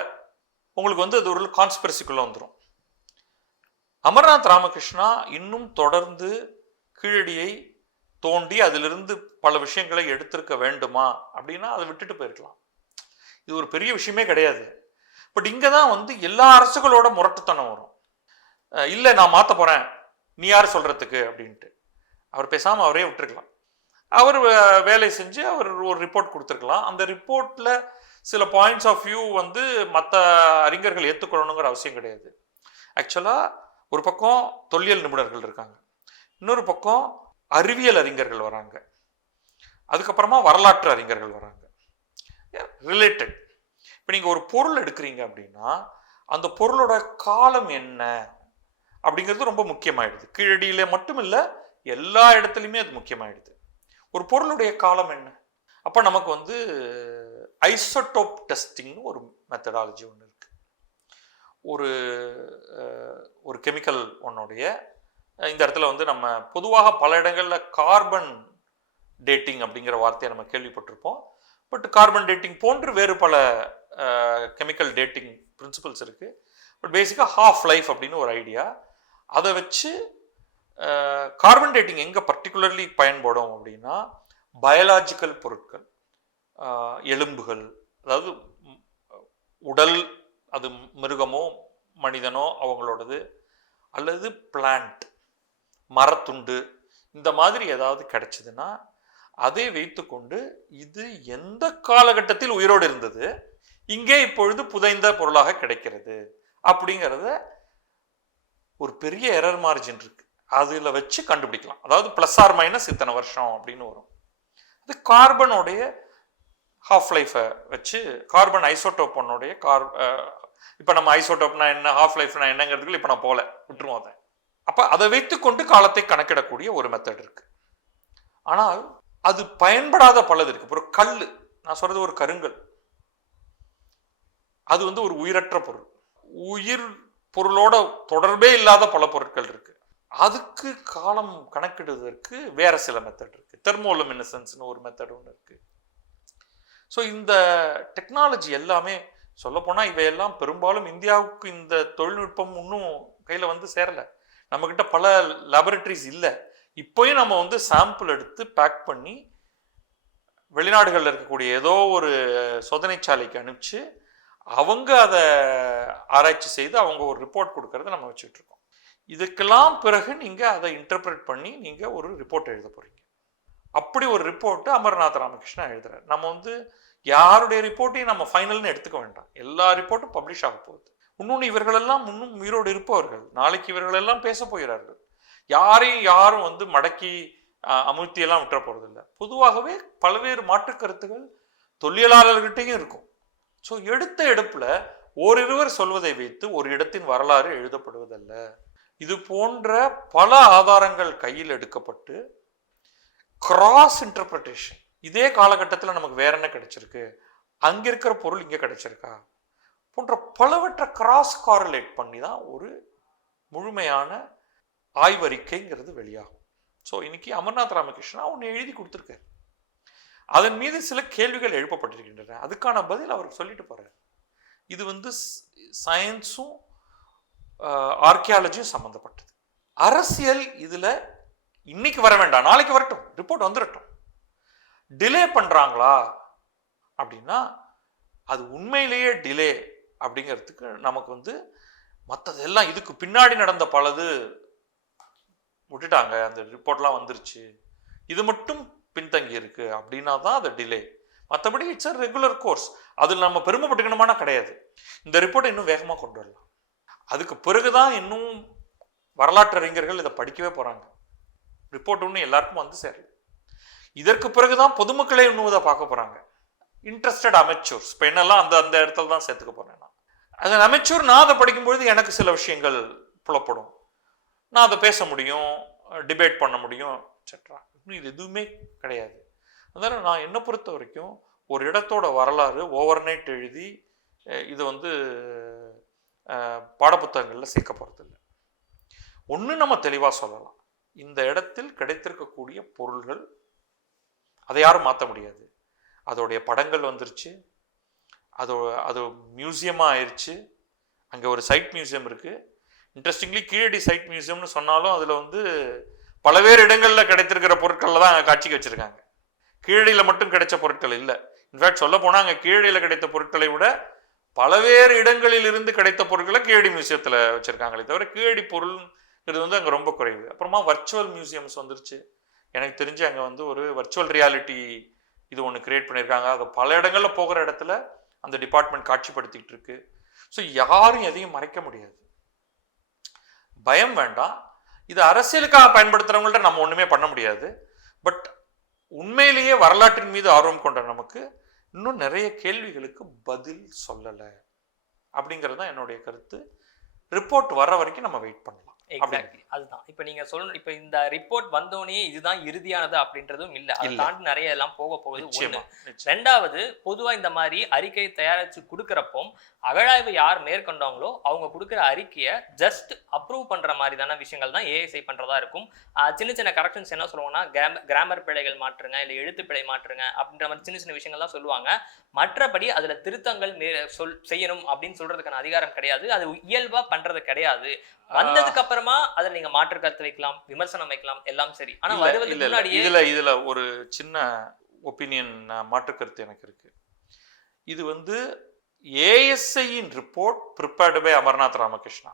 உங்களுக்கு வந்து அது ஒரு கான்ஸ்பிரசிக்குள்ள வந்துடும். அமர்நாத் ராமகிருஷ்ணா இன்னும் தொடர்ந்து கீழடியை தோண்டி அதிலிருந்து பல விஷயங்களை எடுத்திருக்க வேண்டுமா அப்படின்னா அதை விட்டுட்டு போயிருக்கலாம், இது ஒரு பெரிய விஷயமே கிடையாது. பட் இங்கே தான் வந்து எல்லா அரசுகளோட முரட்டுத்தனம் வரும். இல்லை நான் மாற்ற போகிறேன், நீ யார் சொல்கிறதுக்கு அப்படின்ட்டு. அவர் பேசாமல் அவரே விட்டுருக்கலாம். அவர் வேலை செஞ்சு அவர் ஒரு ரிப்போர்ட் கொடுத்துருக்கலாம். அந்த ரிப்போர்ட்டில் சில பாயிண்ட்ஸ் ஆஃப் வியூ வந்து மற்ற அறிஞர்கள் ஏற்றுக்கொள்ளணுங்கிற அவசியம் கிடையாது. ஆக்சுவலாக ஒரு பக்கம் தொல்லியல் நிபுணர்கள் இருக்காங்க, இன்னொரு பக்கம் அறிவியல் அறிஞர்கள் வராங்க, அதுக்கப்புறமா வரலாற்று அறிஞர்கள் வராங்க, ரிலேட்டட். இப்போ நீங்கள் ஒரு பொருள் எடுக்கிறீங்க அப்படின்னா அந்த பொருளோட காலம் என்ன அப்படிங்கிறது ரொம்ப முக்கியமாயிடுது. கீழடியில மட்டும் இல்லை, எல்லா இடத்துலையுமே அது முக்கியமாயிடுது. ஒரு பொருளுடைய காலம் என்ன? அப்போ நமக்கு வந்து ஐசோடோப் டெஸ்டிங்னு ஒரு மெத்தடாலஜி ஒன்று இருக்கு. ஒரு கெமிக்கல் ஒன்னுடைய இந்த இடத்துல வந்து நம்ம பொதுவாக பல இடங்களில் கார்பன் டேட்டிங் அப்படிங்கிற வார்த்தையை நம்ம கேள்விப்பட்டிருப்போம். பட் கார்பன் டேட்டிங் போன்று வேறு பல கெமிக்கல் டேட்டிங் பிரின்சிபல்ஸ் இருக்குது. பட் பேசிக்காக ஹாஃப் லைஃப் அப்படின்னு ஒரு ஐடியா. அதை வச்சு கார்பன் டேட்டிங் எங்கே பர்டிகுலர்லி பயன்படும் அப்படின்னா, பயாலாஜிக்கல் பொருட்கள், எலும்புகள், அதாவது உடல், அது மிருகமோ மனிதனோ அவங்களோடது, அல்லது பிளான்ட், மரத்துண்டு, இந்த மாதிரி ஏதாவது கிடைச்சதுன்னா அதை வைத்துக்கொண்டு இது எந்த காலகட்டத்தில் உயிரோடு இருந்தது, இங்கே இப்பொழுது புதைந்த பொருளாக கிடைக்கிறது அப்படிங்கிறத ஒரு பெரிய எரர் மார்ஜின் இருக்கு, அதில் வச்சு கண்டுபிடிக்கலாம். அதாவது ப்ளஸ் ஆர் மைனஸ் இத்தனை வருஷம் அப்படின்னு வரும். அது கார்பனோடைய ஹாஃப் லைஃபை வச்சு, கார்பன் ஐசோடோப்பனுடைய இப்போ நம்ம ஐசோடோப்னா என்ன, ஹாஃப் லைஃப்னா என்னங்கிறதுக்கு இப்போ நான் விட்டுருவோம் அதை. அப்போ அதை வைத்துக்கொண்டு காலத்தை கணக்கிடக்கூடிய ஒரு மெத்தட் இருக்கு. ஆனால் அது பயன்படாத பலது இருக்கு. ஒரு கல், நான் சொல்றது ஒரு கருங்கல், அது வந்து ஒரு உயிரற்ற பொருள், உயிர் பொருளோட தொடர்பே இல்லாத பல பொருட்கள் இருக்கு. அதுக்கு காலம் கணக்கிடுவதற்கு வேற சில மெத்தட் இருக்கு. தெர்மோலுமினசன்ஸ்னு ஒரு மெத்தட் ஒன்று இருக்கு. ஸோ இந்த டெக்னாலஜி எல்லாமே சொல்லப்போனால் இவையெல்லாம் பெரும்பாலும் இந்தியாவுக்கு இந்த தொழில்நுட்பம் இன்னும் கையில் வந்து சேரலை. நம்மக்கிட்ட பல லேபரட்டரிஸ் இல்லை. இப்போயும் நம்ம வந்து சாம்பிள் எடுத்து பேக் பண்ணி வெளிநாடுகளில் இருக்கக்கூடிய ஏதோ ஒரு சோதனைச்சாலைக்கு அனுப்பிச்சு அவங்க அதை ஆராய்ச்சி செய்து அவங்க ஒரு ரிப்போர்ட் கொடுக்கறத நம்ம வச்சுட்டு இருக்கோம். இதுக்கெல்லாம் பிறகு நீங்கள் அதை இன்டர்பிரேட் பண்ணி நீங்கள் ஒரு ரிப்போர்ட் எழுத போகிறீங்க. அப்படி ஒரு ரிப்போர்ட்டு அமர்நாத் ராமகிருஷ்ணா எழுதுறாரு. நம்ம வந்து யாருடைய ரிப்போர்ட்டையும் நம்ம ஃபைனல்னு எடுத்துக்க வேண்டாம். எல்லா ரிப்போர்ட்டும் பப்ளிஷ் ஆக போகுது. இன்னொன்று இவர்களெல்லாம் இன்னும் உயிரோடு இருப்பவர்கள். நாளைக்கு இவர்களெல்லாம் பேச போகிறார்கள். யாரும் வந்து மடக்கி அமுழ்த்தியெல்லாம் விட்டுற போகிறதில்ல. பொதுவாகவே பல்வேறு மாற்று கருத்துகள் தொல்லியலாளர்கிட்டையும் இருக்கும். ஸோ எடுத்த எடுப்பில் ஓரிருவர் சொல்வதை வைத்து ஒரு இடத்தின் வரலாறு எழுதப்படுவதல்ல. இது போன்ற பல ஆதாரங்கள் கையில் எடுக்கப்பட்டு கிராஸ் இன்டர்பிரேஷன், இதே காலகட்டத்தில் நமக்கு வேற என்ன கிடைச்சிருக்கு, அங்கே இருக்கிற பொருள் இங்கே கிடைச்சிருக்கா போன்ற பலவற்றை கிராஸ் காரலேட் பண்ணி தான் ஒரு முழுமையான ஆய்வறிக்கைங்கிறது வெளியாகும். ஸோ இன்னைக்கு அமர்நாத் ராமகிருஷ்ணா ஒன்று எழுதி கொடுத்துருக்காரு. அதன் மீது சில கேள்விகள் எழுப்பப்பட்டிருக்கின்றன. அதுக்கான பதில் அவர் சொல்லிட்டு போறார். இது வந்து சயின்ஸும் ஆர்கியாலஜியும் சம்மந்தப்பட்டது. அரசியல் இதில் இன்னைக்கு வர வேண்டாம், நாளைக்கு வரட்டும், ரிப்போர்ட் வந்துடட்டும். டிலே பண்ணுறாங்களா அப்படின்னா அது உண்மையிலேயே டிலே அப்படிங்கிறதுக்கு நமக்கு வந்து மற்றதெல்லாம் இதுக்கு பின்னாடி நடந்த பலது விட்டுட்டாங்க, அந்த ரிப்போர்ட்லாம் வந்துருச்சு, இது மட்டும் பின்தங்கி இருக்கு அப்படின்னா தான் அது டிலே. மற்றபடி இட்ஸ் அ ரெகுலர் கோர்ஸ். அதில் நம்ம பெருமைப்பட்டுக்கணுமான கிடையாது. இந்த ரிப்போர்ட்டை இன்னும் வேகமாக கொண்டு வரலாம். அதுக்கு பிறகுதான் இன்னும் வரலாற்று அறிஞர்கள் இதை படிக்கவே போகிறாங்க. ரிப்போர்ட் ஒன்று எல்லாருக்கும் வந்து சேரல. இதற்கு பிறகுதான் பொதுமக்களே இன்னும் இதை பார்க்க போகிறாங்க. இன்ட்ரெஸ்டட் அமெச்சூர்ஸ் இப்போ என்னெல்லாம் அந்த இடத்துல தான் சேர்த்துக்க போகிறேன். நான் அது அமெச்சூர், நான் அதை படிக்கும்பொழுது எனக்கு சில விஷயங்கள் புலப்படும். நான் அதை பேச முடியும், டிபேட் பண்ண முடியும், எட்ஸெட்ரா. இன்னும் இது எதுவுமே கிடையாது. அதனால் நான் என்னை பொறுத்த வரைக்கும் ஒரு இடத்தோட வரலாறு ஓவர் நைட் எழுதி இது வந்து பாடப்புத்தகங்களில் சேர்க்க போகிறதில்லை. ஒன்று நம்ம தெளிவாக சொல்லலாம், இந்த இடத்தில் கிடைத்திருக்கக்கூடிய பொருள்கள் அதை யாரும் மாற்ற முடியாது. அதோடைய படங்கள் வந்துருச்சு, அது மியூசியமாக ஆயிடுச்சு. அங்கே ஒரு சைட் மியூசியம் இருக்குது. இன்ட்ரெஸ்டிங்லி கீழடி சைட் மியூசியம்னு சொன்னாலும் அதில் வந்து பலவேறு இடங்களில் கிடைத்திருக்கிற பொருட்களில் தான் அங்கே காட்சிக்கு வச்சுருக்காங்க. கீழடியில் மட்டும் கிடைச்ச பொருட்கள் இல்லை. இன்ஃபேக்ட் சொல்ல போனால் அங்கே கீழடியில் கிடைத்த பொருட்களை விட பலவேறு இடங்களில் இருந்து கிடைத்த பொருட்களை கீழடி மியூசியத்தில் வச்சுருக்காங்களே தவிர கீழடி பொருள்ங்கிறது வந்து அங்கே ரொம்ப குறைவு. அப்புறமா வர்ச்சுவல் மியூசியம்ஸ் வந்துருச்சு. எனக்கு தெரிஞ்சு அங்கே வந்து ஒரு வர்ச்சுவல் ரியாலிட்டி இது ஒன்று கிரியேட் பண்ணியிருக்காங்க. அது பல இடங்களில் போகிற இடத்துல அந்த டிபார்ட்மெண்ட் காட்சிப்படுத்திக்கிட்டு இருக்கு. ஸோ யாரும் எதையும் மறைக்க முடியாது. பயம் வேண்டாம். இது அரசியலுக்காக பயன்படுத்துகிறவங்கள்ட்ட நம்ம ஒன்றுமே பண்ண முடியாது. பட் உண்மையிலேயே வரலாற்றின் மீது ஆர்வம் கொண்ட நமக்கு இன்னும் நிறைய கேள்விகளுக்கு பதில் சொல்லலை அப்படிங்கிறது தான் என்னுடைய கருத்து. ரிப்போர்ட் வர வரைக்கும் நம்ம வெயிட் பண்ணலாம். எக்ஸாக்ட்லி அதுதான். இப்போ நீங்க சொல்லணும், இப்போ இந்த ரிப்போர்ட் வந்தோடனே இதுதான் இறுதியானது அப்படின்றதும் இல்லை. அதை தாண்டி நிறைய எல்லாம் போக போகுது. ஒன்று. ரெண்டாவது, பொதுவா இந்த மாதிரி அறிக்கை தயாரிச்சு கொடுக்குறப்போ அகழாய்வு யார் மேற்கொண்டாங்களோ அவங்க கொடுக்குற அறிக்கையை ஜஸ்ட் அப்ரூவ் பண்ற மாதிரிதான விஷயங்கள் தான் ஏஎஸ்ஐ பண்றதா இருக்கும். சின்ன சின்ன கரெக்ஷன்ஸ் என்ன சொல்லுவாங்கன்னா கிராமர் பிழைகள் மாற்றுங்க, இல்லை எழுத்து பிழை மாற்றுங்க அப்படின்ற மாதிரி சின்ன சின்ன விஷயங்கள் தான் சொல்லுவாங்க. மற்றபடி அதுல திருத்தங்கள் செய்யணும் அப்படின்னு சொல்றதுக்கான அதிகாரம் கிடையாது. அது இயல்பா பண்றது கிடையாது. வந்ததுக்கு அப்புறமா அதில் நீங்க மாற்று கருத்து வைக்கலாம், விமர்சனம் வைக்கலாம், எல்லாம் சரி. ஆனா வருவதுக்கு முன்னாடியே இதுல ஒரு சின்ன ஒப்பீனியன் மாற்று கருத்து எனக்கு இருக்கு. இது வந்து ஏஎஸ்ஐயின் report prepared by Amarnath Ramakrishna.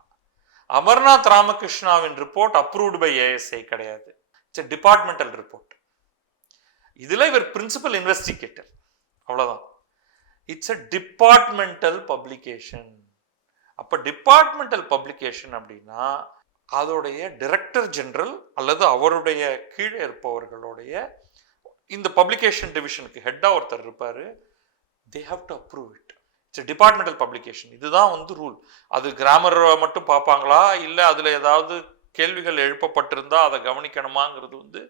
Amarnath ராமகிருஷ்ணாவின் ரிப்போர்ட் அப்ரூவ்டு பை ஏஎஸ்ஐ கிடையாது. It's departmental report. இதுல இவர் பிரின்சிபல் இன்வெஸ்டிகேட்டர், அவ்வளவுதான். It's a departmental publication. அப்போ டிபார்ட்மெண்டல் பப்ளிகேஷன் அப்படின்னா அதோடைய டைரக்டர் ஜெனரல் அல்லது அவருடைய கீழே இருப்பவர்களுடைய இந்த பப்ளிகேஷன் டிவிஷனுக்கு ஹெட்டாக ஒருத்தர் இருப்பார். They have to approve it. It's departmental publication. இதுதான் வந்து ரூல். அது கிராமர் மட்டும் பார்ப்பாங்களா, இல்லை அதில் ஏதாவது கேள்விகள் எழுப்பப்பட்டிருந்தா அதை கவனிக்கணுமாங்கிறது வந்து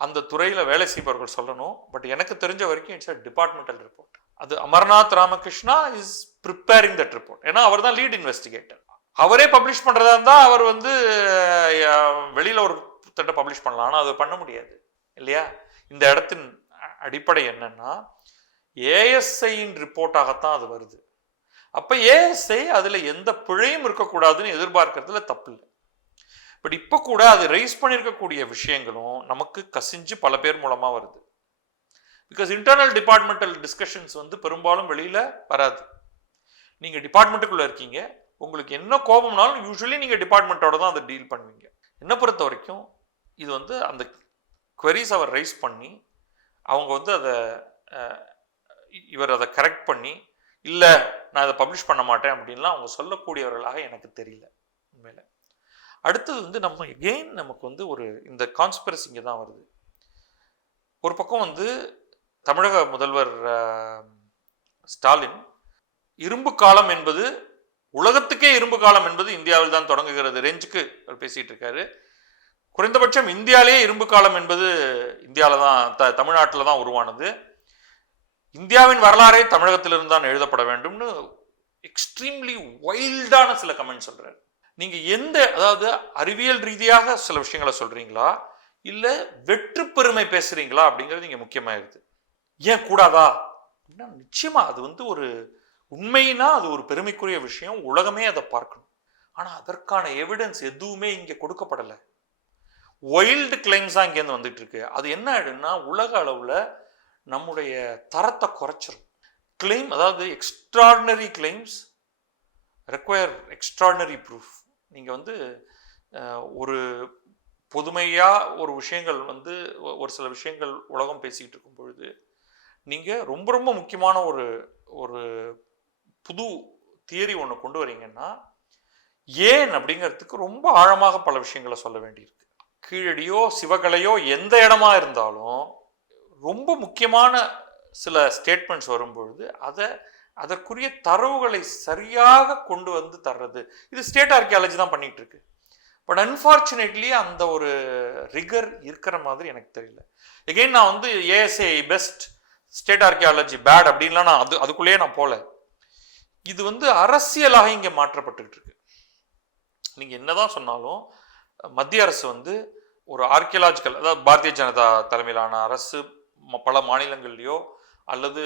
அந்த துறையில் வேலை செய்பவர்கள் சொல்லணும். பட் எனக்கு தெரிஞ்ச வரைக்கும் இட்ஸ் அ டிபார்ட்மெண்டல் ரிப்போர்ட். அது Amarnath Ramakrishna is preparing that report. ஏன்னா அவர் தான் லீட் இன்வெஸ்டிகேட்டர். அவரே பப்ளிஷ் பண்ணுறதா இருந்தால் அவர் வந்து வெளியில் ஒரு புத்தகத்தை பப்ளிஷ் பண்ணலாம். ஆனால் அது பண்ண முடியாது இல்லையா? இந்த இடத்தின் அடிப்படை என்னன்னா ஏஎஸ்ஐயின் ரிப்போர்ட்டாகத்தான் அது வருது. அப்போ ஏஎஸ்ஐ அதில் எந்த பிழையும் இருக்கக்கூடாதுன்னு எதிர்பார்க்கறதுல தப்பு இல்லை. பட் இப்போ கூட அது ரைஸ் பண்ணியிருக்கக்கூடிய விஷயங்களும் நமக்கு கசிஞ்சு பல பேர் மூலமாக வருது. பிகாஸ் இன்டர்னல் டிபார்ட்மெண்டல் டிஸ்கஷன்ஸ் வந்து பெரும்பாலும் வெளியில் வராது. நீங்கள் டிபார்ட்மெண்ட்டுக்குள்ளே இருக்கீங்க, உங்களுக்கு என்ன கோபம்னாலும் யூஸ்வலி நீங்கள் டிபார்ட்மெண்ட்டோட தான் அதை டீல் பண்ணுவீங்க. என்னை பொறுத்த வரைக்கும் இது வந்து அந்த குவரிஸ் அவர் ரைஸ் பண்ணி அவங்க வந்து அதை இவர் அதை கரெக்ட் பண்ணி இல்லை நான் அதை பப்ளிஷ் பண்ண மாட்டேன் அப்படின்லாம் அவங்க சொல்லக்கூடியவர்களாக எனக்கு தெரியல உண்மையில். அடுத்தது வந்து நம்ம எகெயின் நமக்கு வந்து ஒரு இந்த கான்ஸ்பிரசி இங்கே தான் வருது. ஒரு பக்கம் வந்து தமிழக முதல்வர் ஸ்டாலின் இரும்பு காலம் என்பது உலகத்துக்கே இரும்பு காலம் என்பது இந்தியாவில் தான் தொடங்குகிறது ரேஞ்சுக்கு பேசிட்டு இருக்காரு. குறைந்தபட்சம் இந்தியாவிலேயே இரும்பு காலம் என்பது இந்தியாவில் தான் தமிழ்நாட்டில் தான் உருவானது. இந்தியாவின் வரலாறே தமிழகத்திலிருந்து தான் எழுதப்பட வேண்டும்னு எக்ஸ்ட்ரீம்லி வைல்டான சில கமெண்ட் சொல்றாரு. நீங்க எந்த அதாவது அறிவியல் ரீதியாக சில விஷயங்களை சொல்றீங்களா இல்ல வெற்று பெருமை பேசுறீங்களா அப்படிங்கிறது இங்க முக்கியமாயிருது. ஏன் கூடாதா அப்படின்னா நிச்சயமா அது வந்து ஒரு உண்மைனா அது ஒரு பெருமைக்குரிய விஷயம், உலகமே அதை பார்க்கணும். ஆனா அதற்கான எவிடன்ஸ் எதுவுமே இங்க கொடுக்கப்படலை. வைல்டு கிளைம்ஸ் தான் இங்கேருந்து வந்துட்டு இருக்கு. அது என்ன ஆயிடுன்னா உலக அளவுல நம்முடைய தரத்தை குறைச்சிரும். கிளைம் அதாவது extraordinary claims require extraordinary proof. நீங்கள் வந்து ஒரு பொதுமையாக ஒரு விஷயங்கள் வந்து ஒரு சில விஷயங்கள் உலகம் பேசிக்கிட்டு இருக்கும் பொழுது நீங்கள் ரொம்ப ரொம்ப முக்கியமான ஒரு ஒரு புது தியரி ஒன்று கொண்டு வரீங்கன்னா ஏன் அப்படிங்கிறதுக்கு ரொம்ப ஆழமாக பல விஷயங்களை சொல்ல வேண்டியிருக்கு. கீழடியோ சிவகலையோ எந்த இடமா இருந்தாலும் ரொம்ப முக்கியமான சில ஸ்டேட்மெண்ட்ஸ் வரும்பொழுது அதற்குரிய தரவுகளை சரியாக கொண்டு வந்து தர்றது இது ஸ்டேட் ஆர்கியாலஜி தான் பண்ணிட்டு இருக்கு. பட் அன்ஃபார்ச்சுனேட்லி அந்த ஒரு ரிகர் இருக்கிற மாதிரி எனக்கு தெரியல. எகெயின் நான் வந்து ஏஎஸ்ஏ பெஸ்ட் ஸ்டேட் ஆர்கியாலஜி பேட் அப்படின்லாம் நான் அதுக்குள்ளேயே நான் போல. இது வந்து அரசியலாக இங்கே மாற்றப்பட்டுக்கிட்டு இருக்கு. நீங்கள் என்னதான் சொன்னாலும் மத்திய அரசு வந்து ஒரு ஆர்கியலாஜிக்கல் அதாவது பாரதிய ஜனதா தலைமையிலான அரசு பல மாநிலங்கள்லையோ அல்லது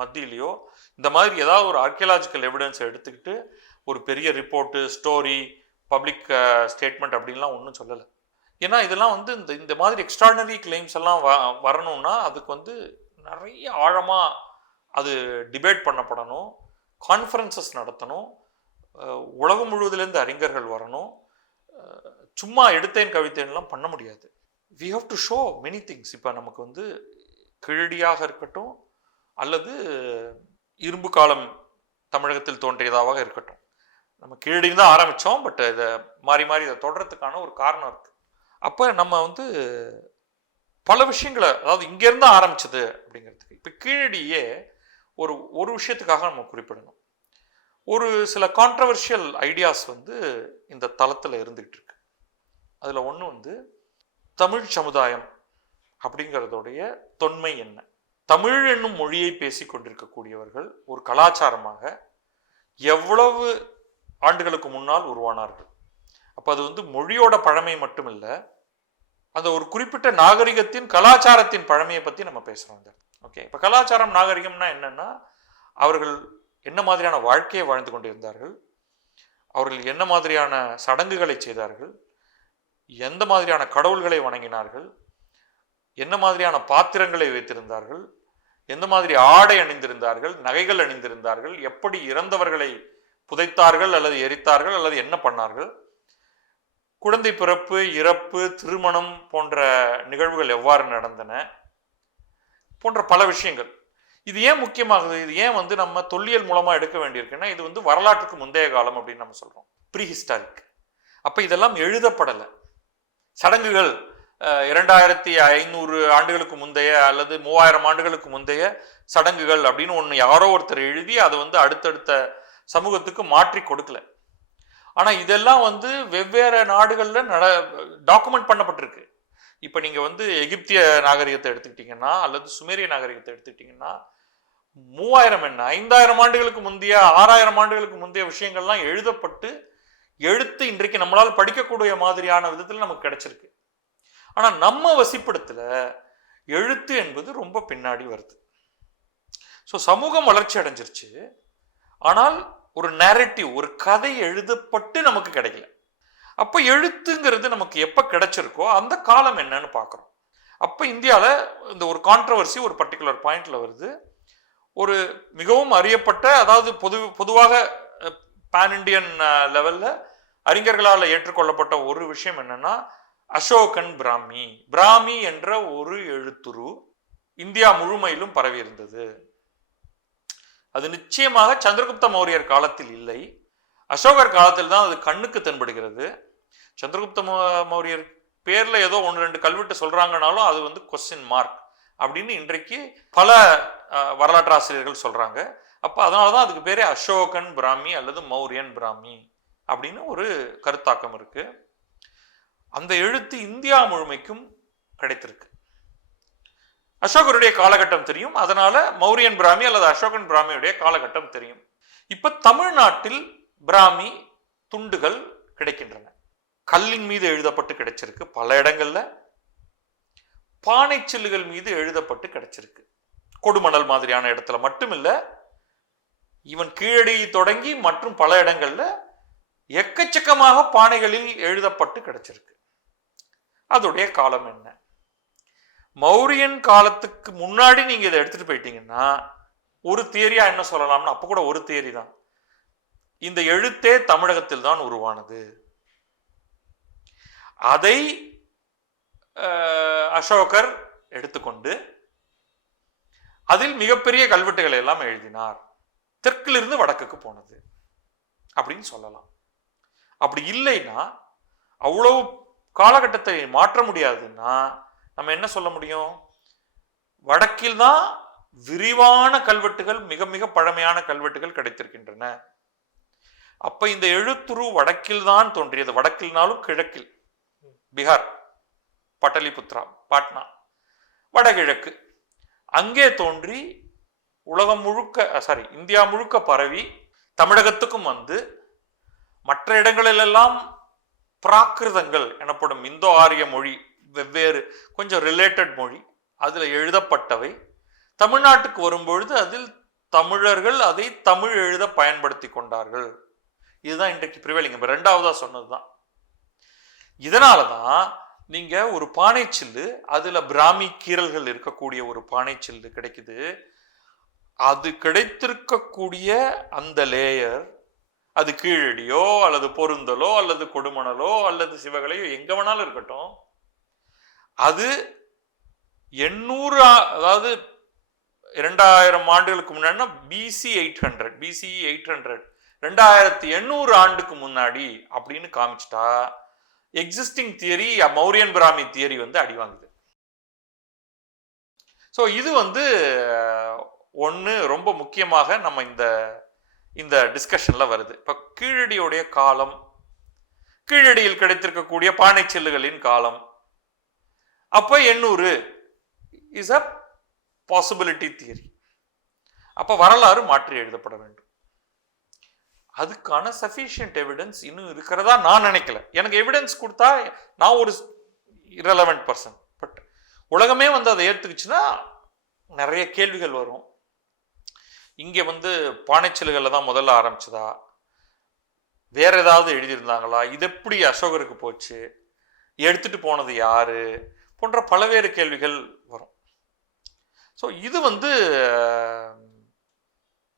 மத்தியிலையோ இந்த மாதிரி ஏதாவது ஒரு ஆர்கியலாஜிக்கல் எவிடன்ஸை எடுத்துக்கிட்டு ஒரு பெரிய ரிப்போர்ட்டு ஸ்டோரி பப்ளிக் ஸ்டேட்மெண்ட் அப்படின்லாம் ஒன்றும் சொல்லலை. ஏன்னா இதெல்லாம் வந்து இந்த மாதிரி எக்ஸ்ட்ராடினரி கிளைம்ஸ் எல்லாம் வரணும்னா அதுக்கு வந்து நிறைய ஆழமாக அது டிபேட் பண்ணப்படணும், கான்ஃபரன்சஸ் நடத்தணும், உலகம் முழுவதுலேருந்து அறிஞர்கள் வரணும். சும்மா எடுத்தேன் கவித்தேன்லாம் பண்ண முடியாது. We have to show many things. இப்போ நமக்கு வந்து கீழடியாக இருக்கட்டும் அல்லது இரும்பு காலம் தமிழகத்தில் தோன்றியதாக இருக்கட்டும், நம்ம கீழடின்னு தான் ஆரம்பித்தோம். பட் இதை மாறி மாறி இதை தொடர்றதுக்கான ஒரு காரணம் இருக்குது. அப்போ நம்ம வந்து பல விஷயங்களை அதாவது இங்கேருந்து ஆரம்பிச்சது அப்படிங்கிறதுக்கு இப்போ கீழடியே ஒரு விஷயத்துக்காக நம்ம குறிப்பிடணும். ஒரு சில கான்ட்ரவர்ஷியல் ஐடியாஸ் வந்து இந்த தளத்தில் இருந்துகிட்டு இருக்கு. அதில் ஒன்று வந்து தமிழ் சமுதாயம் அப்படிங்கிறதோடைய தொன்மை என்ன? தமிழ் என்னும் மொழியை பேசி கொண்டிருக்கக்கூடியவர்கள் ஒரு கலாச்சாரமாக எவ்வளவு ஆண்டுகளுக்கு முன்னால் உருவானார்கள். அப்போ அது வந்து மொழியோட பழமை மட்டும் இல்லை, அந்த ஒரு குறிப்பிட்ட நாகரிகத்தின் கலாச்சாரத்தின் பழமையை பற்றி நம்ம பேசுகிறோம். ஓகே, இப்போ கலாச்சாரம் நாகரிகம்னா என்னன்னா அவர்கள் என்ன மாதிரியான வாழ்க்கையை வாழ்ந்து கொண்டிருந்தார்கள், அவர்கள் என்ன மாதிரியான சடங்குகளை செய்தார்கள், எந்த மாதிரியான கடவுள்களை வணங்கினார்கள், என்ன மாதிரியான பாத்திரங்களை வைத்திருந்தார்கள், எந்த மாதிரி ஆடை அணிந்திருந்தார்கள், நகைகள் அணிந்திருந்தார்கள், எப்படி இறந்தவர்களை புதைத்தார்கள் அல்லது எரித்தார்கள் அல்லது என்ன பண்ணார்கள், குழந்தை பிறப்பு இறப்பு திருமணம் போன்ற நிகழ்வுகள் எவ்வாறு நடந்தன போன்ற பல விஷயங்கள். இது ஏன் முக்கியமாகுது? இது ஏன் வந்து நம்ம தொல்லியல் மூலமா எடுக்க வேண்டியிருக்குன்னா இது வந்து வரலாற்றுக்கு முந்தைய காலம் அப்படின்னு நம்ம சொல்றோம், ப்ரீ ஹிஸ்டாரிக். அப்ப இதெல்லாம் எழுதப்படலை. சடங்குகள் 2500 ஆண்டுகளுக்கு முந்தைய அல்லது 3000 ஆண்டுகளுக்கு முந்தைய சடங்குகள் அப்படின்னு ஒன்று யாரோ ஒருத்தர் எழுதி அதை வந்து அடுத்தடுத்த சமூகத்துக்கு மாற்றி கொடுக்கல. ஆனால் இதெல்லாம் வந்து வெவ்வேறு நாடுகளில் டாக்குமெண்ட் பண்ணப்பட்டிருக்கு. இப்போ நீங்கள் வந்து எகிப்திய நாகரிகத்தை எடுத்துக்கிட்டிங்கன்னா அல்லது சுமேரிய நாகரிகத்தை எடுத்துக்கிட்டிங்கன்னா 3000 என்ன 5000 ஆண்டுகளுக்கு முந்தைய 6000 ஆண்டுகளுக்கு முந்தைய விஷயங்கள்லாம் எழுதப்பட்டு எழுத்து இன்றைக்கு நம்மளால் படிக்கக்கூடிய மாதிரியான விதத்தில் நமக்கு கிடைச்சிருக்கு. ஆனால் நம்ம வசிப்பிடத்தில் எழுத்து என்பது ரொம்ப பின்னாடி வருது. ஸோ சமூகம் வளர்ச்சி அடைஞ்சிருச்சு, ஆனால் ஒரு நேரட்டிவ், ஒரு கதை எழுதப்பட்டு நமக்கு கிடைக்கல. அப்போ எழுத்துங்கிறது நமக்கு எப்போ கிடைச்சிருக்கோ அந்த காலம் என்னன்னு பார்க்குறோம். அப்போ இந்தியாவில் இந்த ஒரு கான்ட்ரவர்சி ஒரு பர்டிகுலர் பாயிண்ட்ல வருது. ஒரு மிகவும் அறியப்பட்ட, அதாவது பொதுவாக பேன் இண்டியன் லெவலில் அறிஞர்களால் ஏற்றுக்கொள்ளப்பட்ட ஒரு விஷயம் என்னன்னா, அசோகன் பிராமி என்ற ஒரு எழுத்துரு இந்தியா முழுமையிலும் பரவி இருந்தது. அது நிச்சயமாக சந்திரகுப்த மௌரியர் காலத்தில் இல்லை, அசோகர் காலத்தில் தான் அது கண்ணுக்கு தென்படுகிறது. சந்திரகுப்த மௌரியர் பேர்ல ஏதோ 1-2 கல்வெட்டு சொல்றாங்கனாலும் அது வந்து கொஸ்டின் மார்க் அப்படின்னு இன்றைக்கு பல வரலாற்று ஆசிரியர்கள் சொல்றாங்க. அப்ப அதனாலதான் அதுக்கு பேரே அசோகன் பிராமி அல்லது மௌரியன் பிராமி அப்படின்னு ஒரு கருத்தாக்கம் இருக்கு. அந்த எழுத்து இந்தியா முழுமைக்கும் கிடைத்திருக்கு. அசோகருடைய காலகட்டம் தெரியும், அதனால மௌரியன் பிராமி அல்லது அசோகன் பிராமியுடைய காலகட்டம் தெரியும். இப்ப தமிழ்நாட்டில் பிராமி துண்டுகள் கிடைக்கின்றன. கல்லின் மீது எழுதப்பட்டு கிடைச்சிருக்கு, பல இடங்கள்ல பானை சில்லுகள் மீது எழுதப்பட்டு கிடைச்சிருக்கு. கொடுமணல் மாதிரியான இடத்துல மட்டும் இல்ல, இவன் கீழடி தொடங்கி மற்றும் பல இடங்கள்ல எக்கச்சக்கமாக பானைகளில் எழுதப்பட்டு கிடைச்சிருக்கு. அதோடைய காலம் என்ன? மௌரியன் காலத்துக்கு முன்னாடி நீங்க இதை எடுத்துட்டு போயிட்டீங்கன்னா ஒரு தியரியா என்ன சொல்லலாம்னு, அப்ப கூட ஒரு தியரி தான், இந்த எழுத்தே தமிழகத்தில் தான் உருவானது. அதை அசோகர் எடுத்துக்கொண்டு அதில் மிகப்பெரிய கல்வெட்டுகளை எல்லாம் எழுதினார். தெற்கிலிருந்து வடக்குக்கு போனது அப்படின்னு சொல்லலாம். அப்படி இல்லைன்னா, அவ்வளவு காலகட்டத்தை மாற்ற முடியாதுன்னா நம்ம என்ன சொல்ல முடியும்? வடக்கில் தான் விரிவான கல்வெட்டுகள், மிக மிக பழமையான கல்வெட்டுகள் கிடைத்திருக்கின்றன. அப்ப இந்த எழுத்துரு வடக்கில் தான் தோன்றியது. வடக்கில்னாலும் கிழக்கில், பீகார், பட்டலிபுத்ரா, பாட்னா, வடகிழக்கு, அங்கே தோன்றி உலகம் முழுக்க இந்தியா முழுக்க பரவி தமிழகத்துக்கும் வந்து மற்ற இடங்களிலெல்லாம் பிராகிருதங்கள் எனப்படும் இந்தோ ஆரிய மொழி, வெவ்வேறு கொஞ்சம் ரிலேட்டட் மொழி, அதுல எழுதப்பட்டவை தமிழ்நாட்டுக்கு வரும்பொழுது அதில் தமிழர்கள் அதை தமிழ் எழுத பயன்படுத்தி கொண்டார்கள். இதுதான் இன்றைக்கு பிரிவேலிங். ரெண்டாவதா சொன்னதுதான். இதனாலதான் நீங்க ஒரு பானை சில்லு, அதுல பிராமி கீறல்கள் இருக்கக்கூடிய ஒரு பானை சில்லு கிடைக்குது. அது கிடைத்திருக்கக்கூடிய அந்த லேயர், அது கீழடியோ அல்லது பொருந்தலோ அல்லது கொடுமணலோ அல்லது சிவகலையோ எங்க வேணாலும் இருக்கட்டும், அது 800, அதாவது 2000 ஆண்டுகளுக்கு முன்னாடி, பிசி 800 2800 ஆண்டுக்கு முன்னாடி அப்படின்னு காமிச்சிட்டா existing theory, Mauryan Brahmi theory வந்து அடிவாங்குது. ஸோ இது வந்து ஒன்று ரொம்ப முக்கியமாக நம்ம இந்த டிஸ்கஷன்ல வருது. இப்போ கீழடியுடைய காலம், கீழடியில் கிடைத்திருக்கக்கூடிய பானை சில்லுகளின் காலம், அப்ப 800 இஸ் அ பாசிபிலிட்டி தியரி. அப்ப வரலாறு மாற்றி எழுதப்பட வேண்டும். அதுக்கான சஃபிஷியன்ட் எவிடன்ஸ் இன்னும் இருக்கிறதா நான் நினைக்கல. எனக்கு எவிடன்ஸ் கொடுத்தா நான் ஒரு இரலவெண்ட் பர்சன், பட் உலகமே வந்து அதை ஏற்றுக்குச்சுன்னா நிறைய கேள்விகள் வரும். இங்கே வந்து பானைச்சில்லுகளில் தான் முதல்ல ஆரம்பிச்சதா, வேற ஏதாவது எழுதியிருந்தாங்களா, இது எப்படி அசோகருக்கு போச்சு, எடுத்துட்டு போனது யாரு, போன்ற பலவேறு கேள்விகள் வரும். ஸோ இது வந்து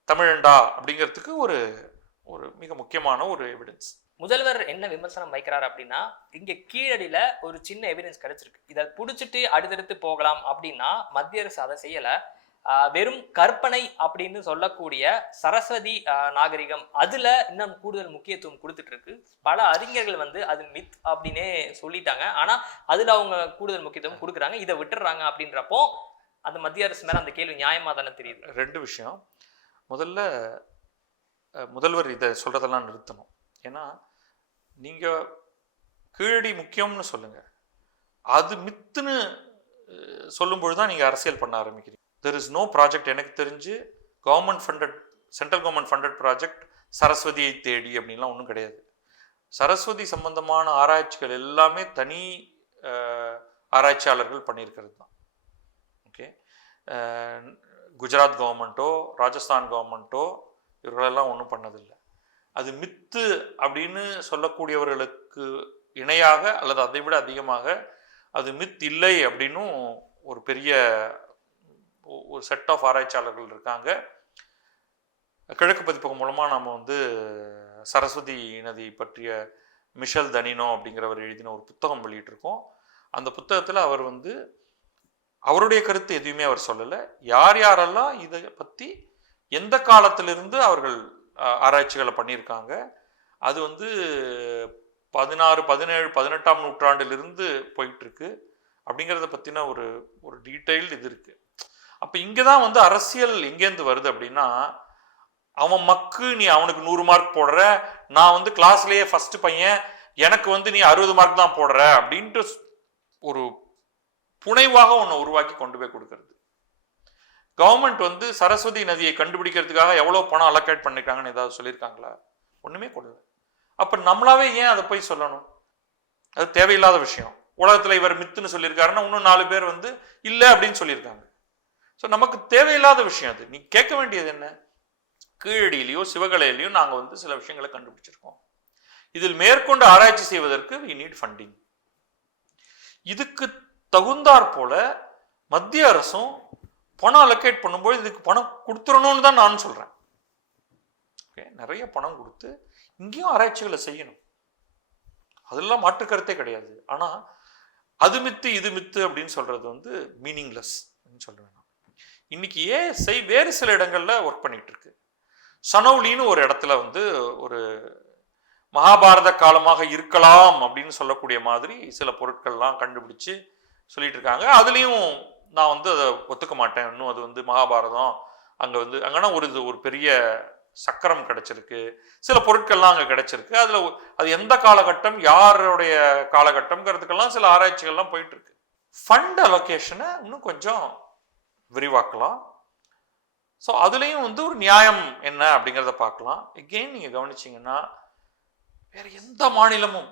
தமிழண்டா அப்படிங்கிறதுக்கு ஒரு மிக முக்கியமான ஒரு எவிடன்ஸ். முதல்வர் என்ன விமர்சனம் வைக்கிறார் அப்படின்னா, இங்க கீழடியில ஒரு சின்ன எவிடன்ஸ் கிடைச்சிருக்கு, இதை புடிச்சிட்டு அடுத்தடுத்து போகலாம் அப்படின்னா மத்திய அரசு அதை செய்யல. வெறும் கற்பனை அப்படின்னு சொல்லக்கூடிய சரஸ்வதி நாகரிகம், அதுல இன்னும் கூடுதல் முக்கியத்துவம் கொடுத்துட்டு இருக்கு. பல அறிஞர்கள் வந்து அது மித் அப்படின்னே சொல்லிட்டாங்க. ஆனா அதுல அவங்க கூடுதல் முக்கியத்துவம் கொடுக்குறாங்க, இதை விட்டுறாங்க. அப்படின்றப்போ அந்த மத்திய அரசு மேல அந்த கேள்வி நியாயமா தானே தெரியுது. ரெண்டு விஷயம். முதல்ல முதல்வர் இதை சொல்றதெல்லாம் நிறுத்தணும். ஏன்னா நீங்க கீழடி முக்கியம்னு சொல்லுங்க, அது மித்துன்னு சொல்லும்பொழுதுதான் நீங்க அரசியல் பண்ண ஆரம்பிக்கிறீங்க. தெர் இஸ் நோ ப்ராஜெக்ட் எனக்கு தெரிஞ்சு government funded, central government funded project சரஸ்வதியை தேடி அப்படின்லாம் ஒன்றும் கிடையாது. சரஸ்வதி சம்பந்தமான ஆராய்ச்சிகள் எல்லாமே தனி ஆராய்ச்சியாளர்கள் பண்ணியிருக்கிறது தான். ஓகே, குஜராத் கவர்மெண்ட்டோ ராஜஸ்தான் கவர்மெண்ட்டோ இவர்களெல்லாம் ஒன்றும் பண்ணதில்லை. அது மித்து அப்படின்னு சொல்லக்கூடியவர்களுக்கு இணையாக அல்லது அதை விட அதிகமாக அது மித் இல்லை அப்படின்னும் ஒரு பெரிய ஒரு செட் ஆஃப் ஆராய்ச்சியாளர்கள் இருக்காங்க. கிழக்கு பதிப்பகம் மூலமாக நம்ம வந்து சரஸ்வதி நதி பற்றிய மிஷல் தனினோ அப்படிங்கிறவர் எழுதின ஒரு புத்தகம் வெளியிட்டிருக்கோம். அந்த புத்தகத்தில் அவர் வந்து அவருடைய கருத்து எதுவுமே அவர் சொல்லலை. யார் யாரெல்லாம் இதை பற்றி எந்த காலத்திலிருந்து அவர்கள் ஆராய்ச்சிகளை பண்ணியிருக்காங்க, அது வந்து 16, 17, 18ஆம் நூற்றாண்டிலிருந்து போயிட்டுருக்கு அப்படிங்கிறத பற்றின ஒரு ஒரு டீட்டெயில் இது இருக்குது. அப்போ இங்கே தான் வந்து அரசியல் எங்கேருந்து வருது அப்படின்னா, அவன் மக்கு நீ அவனுக்கு 100 மார்க் போடுற, நான் வந்து கிளாஸ்லேயே ஃபஸ்ட்டு பையன், எனக்கு வந்து நீ 60 மார்க் தான் போடுற அப்படின்ட்டு ஒரு புனைவாக ஒன்றை உருவாக்கி கொண்டு போய் கொடுக்கறது. கவர்மெண்ட் வந்து சரஸ்வதி நதியை கண்டுபிடிக்கிறதுக்காக எவ்வளோ பணம் அலோகேட் பண்ணிருக்காங்கன்னு ஏதாவது சொல்லியிருக்காங்களா? ஒன்றுமே கொடுல. அப்போ நம்மளாவே ஏன் அதை போய் சொல்லணும்? அது தேவையில்லாத விஷயம். உலகத்தில் இவர் மித்துன்னு சொல்லியிருக்காருன்னா இன்னும் 4 பேர் வந்து இல்லை அப்படின்னு சொல்லியிருக்காங்க. ஸோ நமக்கு தேவையில்லாத விஷயம் அது. நீ கேட்க வேண்டியது என்ன? கீழடியிலையோ சிவகலையிலையோ நாங்கள் வந்து சில விஷயங்களை கண்டுபிடிச்சிருக்கோம், இதில் மேற்கொண்டு ஆராய்ச்சி செய்வதற்கு we need funding. இதுக்கு தகுந்தாற் போல மத்திய அரசும் பணம் அலோகேட் பண்ணும்போது இதுக்கு பணம் கொடுத்துடணும்னு தான் நான் சொல்றேன். ஓகே, நிறைய பணம் கொடுத்து இங்கேயும் ஆராய்ச்சிகளை செய்யணும், அதெல்லாம் மாற்று கருத்தே கிடையாது. ஆனா அது மித்து இது மித்து அப்படின்னு சொல்றது வந்து மீனிங்லெஸ் சொல்லுவேன். இன்னைக்கு ஏஎஸ்ஐ வேறு சில இடங்கள்ல ஒர்க் பண்ணிட்டு இருக்கு. சனௌலின்னு ஒரு இடத்துல வந்து ஒரு மகாபாரத காலமாக இருக்கலாம் அப்படின்னு சொல்லக்கூடிய மாதிரி சில பொருட்கள்லாம் கண்டுபிடிச்சு சொல்லிட்டு இருக்காங்க. அதுலேயும் நான் வந்து அதை ஒத்துக்க மாட்டேன். இன்னும் அது வந்து மகாபாரதம் அங்கே வந்து அங்கன்னா ஒரு பெரிய சக்கரம் கிடைச்சிருக்கு, சில பொருட்கள்லாம் அங்கே கிடைச்சிருக்கு. அதில் அது எந்த காலகட்டம் யாருடைய காலகட்டம்ங்கிறதுக்கெல்லாம் சில ஆராய்ச்சிகள்லாம் போயிட்டு இருக்கு. ஃபண்ட் அலோகேஷனை இன்னும் கொஞ்சம் விரிவாக்கலாம். ஸோ அதுலேயும் வந்து ஒரு நியாயம் என்ன அப்படிங்கிறத பார்க்கலாம். எகெயின் நீங்கள் கவனிச்சிங்கன்னா வேற எந்த மாநிலமும்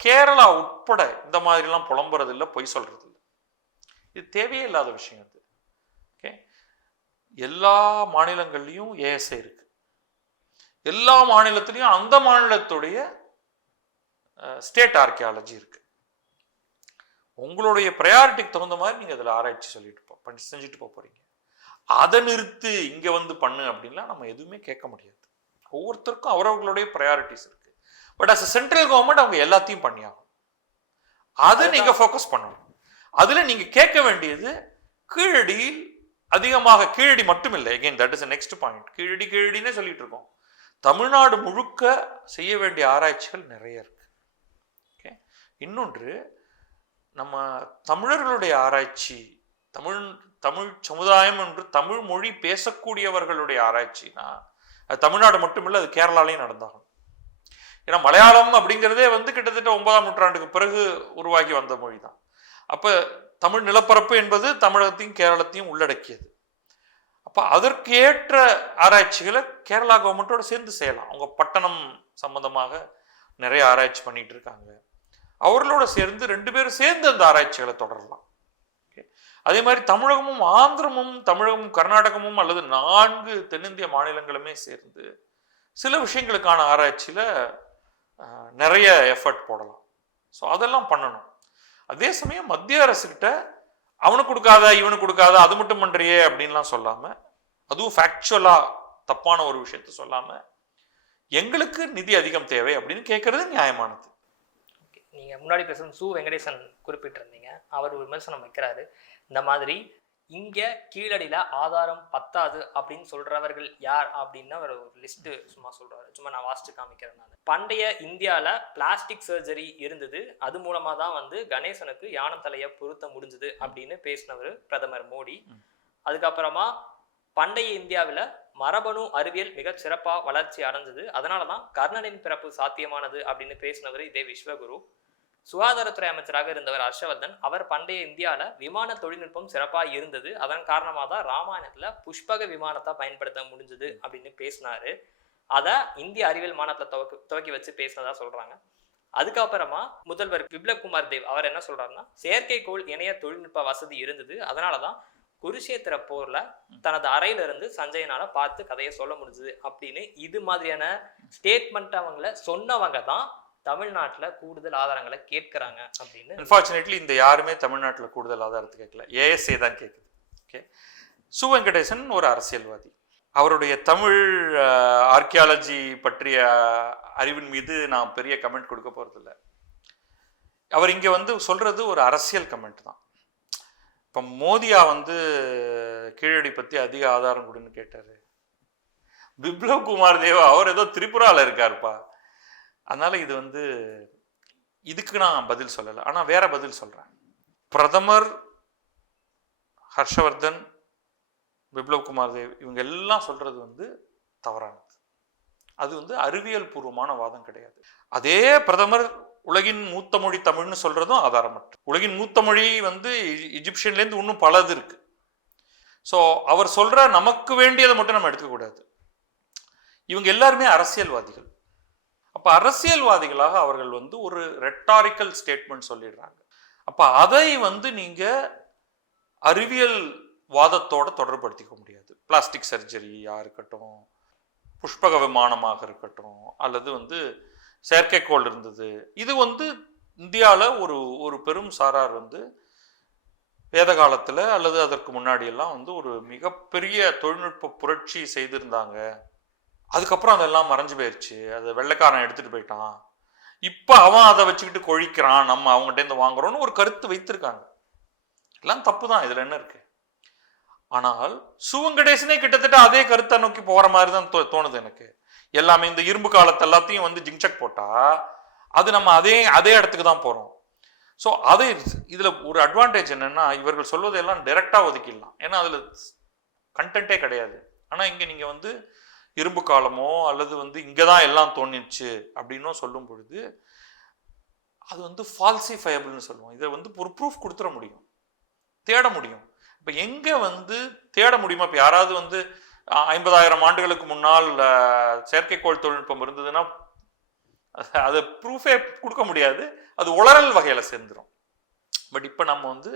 கேரளா உட்பட இந்த மாதிரிலாம் புலம்புறது இல்லை, பொய் சொல்றது இல்லை. இது தேவையே இல்லாத விஷயம் அது. ஓகே, எல்லா மாநிலங்கள்லையும் ஏஎஸ்ஐ இருக்கு, எல்லா மாநிலத்திலையும் அந்த மாநிலத்துடைய ஸ்டேட் ஆர்கியாலஜி இருக்கு. உங்களுடைய ப்ரையாரிட்டிக்கு தகுந்த மாதிரி நீங்க அதில் ஆராய்ச்சி செஞ்சுட்டு போறீங்க. அதை நிறுத்து இங்க வந்து பண்ணு அப்படின்லாம் நம்ம எதுவுமே கேட்க முடியாது. ஒவ்வொருத்தருக்கும் அவரவர்களுடைய ப்ரையாரிட்டிஸ் இருக்கு. பட் அஸ் சென்ட்ரல் கவர்மெண்ட் அவங்க எல்லாத்தையும் பண்ணியாகும். அதை நீங்க ஃபோக்கஸ் பண்ணணும். அதுல நீங்க கேட்க வேண்டியது கீழடியில் அதிகமாக, கீழடி மட்டும் இல்லை, again that is next point. கீழடினே சொல்லிட்டு இருக்கோம். தமிழ்நாடு முழுக்க செய்ய வேண்டிய ஆராய்ச்சிகள் நிறைய இருக்கு. ஓகே, இன்னொன்று நம்ம தமிழர்களுடைய ஆராய்ச்சி, தமிழ் சமுதாயம் என்று தமிழ் மொழி பேசக்கூடியவர்களுடைய ஆராய்ச்சினா அது தமிழ்நாடு மட்டுமில்லை, அது கேரளாலையும் நடந்தாகும். ஏன்னா மலையாளம் அப்படிங்கிறதே வந்து கிட்டத்தட்ட 9ஆம் நூற்றாண்டுக்கு பிறகு உருவாகி வந்த மொழி தான். அப்போ தமிழ் நிலப்பரப்பு என்பது தமிழகத்தையும் கேரளத்தையும் உள்ளடக்கியது. அப்போ அதற்கு ஏற்ற ஆராய்ச்சிகளை கேரளா கவர்மெண்ட்டோட சேர்ந்து செய்யலாம். அவங்க பட்டணம் சம்பந்தமாக நிறைய ஆராய்ச்சி பண்ணிட்டு இருக்காங்க, அவர்களோட சேர்ந்து 2 பேரும் சேர்ந்து அந்த ஆராய்ச்சிகளை தொடரலாம். அதே மாதிரி தமிழகமும் ஆந்திரமும் தமிழகமும் கர்நாடகமும் அல்லது 4 தென்னிந்திய மாநிலங்களுமே சேர்ந்து சில விஷயங்களுக்கான ஆராய்ச்சியில் நிறைய எஃபர்ட் போடலாம். ஸோ அதெல்லாம் பண்ணணும். அதே சமயம் மத்திய அரசுக்கிட்ட அவனுக்கு கொடுக்காத இவனுக்கு கொடுக்காத அது மட்டும் பண்றியே அப்படின்லாம் சொல்லாமல், அதுவும் ஃபேக்சுவலாக தப்பான ஒரு விஷயத்த சொல்லாமல் எங்களுக்கு நிதி அதிகம் தேவை அப்படின்னு கேட்கறது நியாயமானது. நீங்கள் முன்னாடி பேசுகிற சு வெங்கடேசன் குறிப்பிட்டிருந்தீங்க, அவர் ஒரு விமர்சனம் வைக்கிறாரு. இந்த மாதிரி இங்கே கீழடியில் ஆதாரம் பத்தாது அப்படின்னு சொல்கிறவர்கள் யார் அப்படின்னு அவர் ஒரு லிஸ்ட்டு சும்மா சொல்கிறாரு. சும்மா நான் வாசித்து காமிக்கிறேன். நான் பண்டைய இந்தியாவில் பிளாஸ்டிக் சர்ஜரி இருந்தது, அது மூலமாக தான் வந்து கணேசனுக்கு யானத்தலையை பொருத்த முடிஞ்சுது அப்படின்னு பேசினவர் பிரதமர் மோடி. அதுக்கப்புறமா பண்டைய இந்தியாவில் மரபணு அறிவியல் மிக சிறப்பாக வளர்ச்சி அடைஞ்சது, அதனால தான் கர்ணனின் பிறப்பு சாத்தியமானது அப்படின்னு பேசினவர் இதே விஸ்வகுரு. சுகாதாரத்துறை அமைச்சராக இருந்தவர் ஹர்ஷவர்தன், அவர் பண்டைய இந்தியாவில் விமான தொழில்நுட்பம் சிறப்பாக இருந்தது, அதன் காரணமாக தான் ராமாயணத்தில் புஷ்பக விமானத்தை பயன்படுத்த முடிஞ்சது அப்படின்னு பேசினாரு. அதை இந்திய அறிவியல் மாநாட்டில் துவக்கி வச்சு பேசினதா சொல்றாங்க. அதுக்கப்புறமா முதல்வர் பிப்ளப் குமார் தேவ் அவர் என்ன சொல்றாருன்னா, செயற்கைக்கோள் இணைய தொழில்நுட்ப வசதி இருந்தது, அதனால தான் குருஷேத்திர போர்ல தனது அறையில இருந்து சஞ்சயனால பார்த்து கதையை சொல்ல முடிஞ்சது அப்படின்னு இது மாதிரியான ஸ்டேட்மெண்ட் அவங்கள சொன்னவங்க தான் தமிழ்நாட்டுல கூடுதல் ஆதாரங்களை கேட்கிறாங்க அப்படின்னு. அன்பார்ச்சுனேட்லி இந்த யாருமே தமிழ்நாட்டில் கூடுதல் ஆதாரத்தை கேட்கல, ஏஎஸ்ஏ தான் கேட்குது. ஓகே, சு வெங்கடேசன் ஒரு அரசியல்வாதி. அவருடைய தமிழ் ஆர்கியாலஜி பற்றிய அறிவின் மீது நான் பெரிய கமெண்ட் கொடுக்க போறதில்லை. அவர் இங்கே வந்து சொல்றது ஒரு அரசியல் கமெண்ட் தான். இப்போ மோதியா வந்து கீழடி பற்றி அதிக ஆதாரம் கொடுன்னு கேட்டார். பிப்ளவ் குமார் தேவ் அவர் ஏதோ திரிபுராவில் இருக்காருப்பா. அதனால இது வந்து இதுக்கு நான் பதில் சொல்லலை. ஆனால் வேற பதில் சொல்கிறேன். பிரதமர் ஹர்ஷவர்தன், பிப்ளவ் குமார் தேவ் இவங்க எல்லாம் சொல்றது வந்து தவறானது. அது வந்து அறிவியல் பூர்வமான வாதம் கிடையாது. அதே பிரதமர் உலகின் மூத்த மொழி தமிழ்னு சொல்றதும் ஆதாரமற்ற. உலகின் மூத்த மொழி வந்து இஜிப்சியன்லேருந்து இன்னும் பலது இருக்கு. ஸோ அவர் சொல்ற நமக்கு வேண்டியதை மட்டும் நம்ம எடுத்துக்கூடாது. இவங்க எல்லாருமே அரசியல்வாதிகள். அப்ப அரசியல்வாதிகளாக அவர்கள் வந்து ஒரு ரெட்டாரிக்கல் ஸ்டேட்மெண்ட் சொல்லிடுறாங்க. அப்ப அதை வந்து நீங்க அறிவியல் வாதத்தோட தொடர்படுத்திக்க முடியாது. பிளாஸ்டிக் சர்ஜரியா இருக்கட்டும், புஷ்பக விமானமாக இருக்கட்டும், அல்லது வந்து செயற்கைக்கோள் இருந்தது, இது வந்து இந்தியாவில் ஒரு பெரும் சாரார் வந்து வேத காலத்தில் அல்லது அதற்கு முன்னாடி எல்லாம் வந்து ஒரு மிகப்பெரிய தொழில்நுட்ப புரட்சி செய்திருந்தாங்க. அதுக்கப்புறம் அதெல்லாம் மறைஞ்சு போயிடுச்சு, அதை வெள்ளைக்காரன் எடுத்துட்டு போயிட்டான், இப்போ அவன் அதை வச்சுக்கிட்டு கொழிக்கிறான், நம்ம அவங்ககிட்ட வாங்குறோம்னு ஒரு கருத்து வைத்திருக்காங்க. எல்லாம் தப்பு தான், இதில் என்ன இருக்கு. ஆனால் சு வெங்கடேசனே கிட்டத்தட்ட அதே கருத்தை நோக்கி போற மாதிரி தான் தோணுது எனக்கு. எல்லாமே இந்த இரும்பு காலத்தை எல்லாத்தையும் வந்து ஜிங்சக் போட்டா அது நம்ம அதே இடத்துக்கு தான் போறோம். ஸோ அது இதுல ஒரு அட்வான்டேஜ் என்னன்னா, இவர்கள் சொல்வதெல்லாம் டைரக்டா ஒதுக்கிடலாம், ஏன்னா அதுல கண்டென்ட்டே கிடையாது. ஆனா இங்க நீங்க வந்து இரும்பு காலமோ அல்லது வந்து இங்கதான் எல்லாம் தோணிச்சு அப்படின்னும் சொல்லும் பொழுது அது வந்து ஃபால்சிஃபயபிள்னு சொல்லுவோம். இதை வந்து ஒரு ப்ரூஃப் கொடுத்துட முடியும், தேட முடியும். இப்போ எங்கே வந்து தேட முடியுமா? இப்போ யாராவது வந்து 50,000 ஆண்டுகளுக்கு முன்னால் செயற்கைக்கோள் தொழில்நுட்பம் இருந்ததுன்னா அதை ப்ரூஃபே கொடுக்க முடியாது, அது உளறல் வகையில் சேர்ந்துடும். பட் இப்போ நம்ம வந்து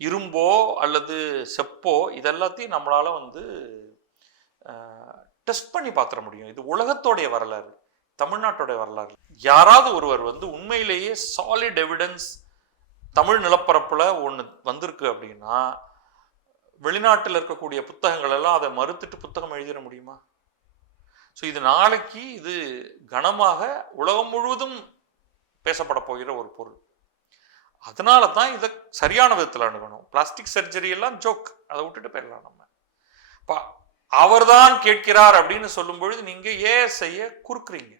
இரும்போ அல்லது செப்போ இதெல்லாத்தையும் நம்மளால வந்து டெஸ்ட் பண்ணி பார்த்துட முடியும். இது உலகத்தோடைய வரலாறு, தமிழ்நாட்டோடைய வரலாறு. யாராவது ஒருவர் வந்து உண்மையிலேயே சாலிட் எவிடன்ஸ் தமிழ் நிலப்பரப்புல ஒன்று வந்திருக்கு அப்படின்னா வெளிநாட்டில் இருக்கக்கூடிய புத்தகங்கள் எல்லாம் அதை மறுத்துட்டு புத்தகம் எழுதிட முடியுமா? ஸோ இது நாளைக்கு இது கனமாக உலகம் முழுவதும் பேசப்பட போகிற ஒரு பொருள். அதனால தான் இதை சரியான விதத்தில் அணுகணும். பிளாஸ்டிக் சர்ஜரி எல்லாம் ஜோக், அதை விட்டுட்டு போயிடலாம் நம்ம. அவர்தான் கேட்கிறார் அப்படின்னு சொல்லும் பொழுது நீங்க ஏஎஸ்ஐய குறுக்குறீங்க.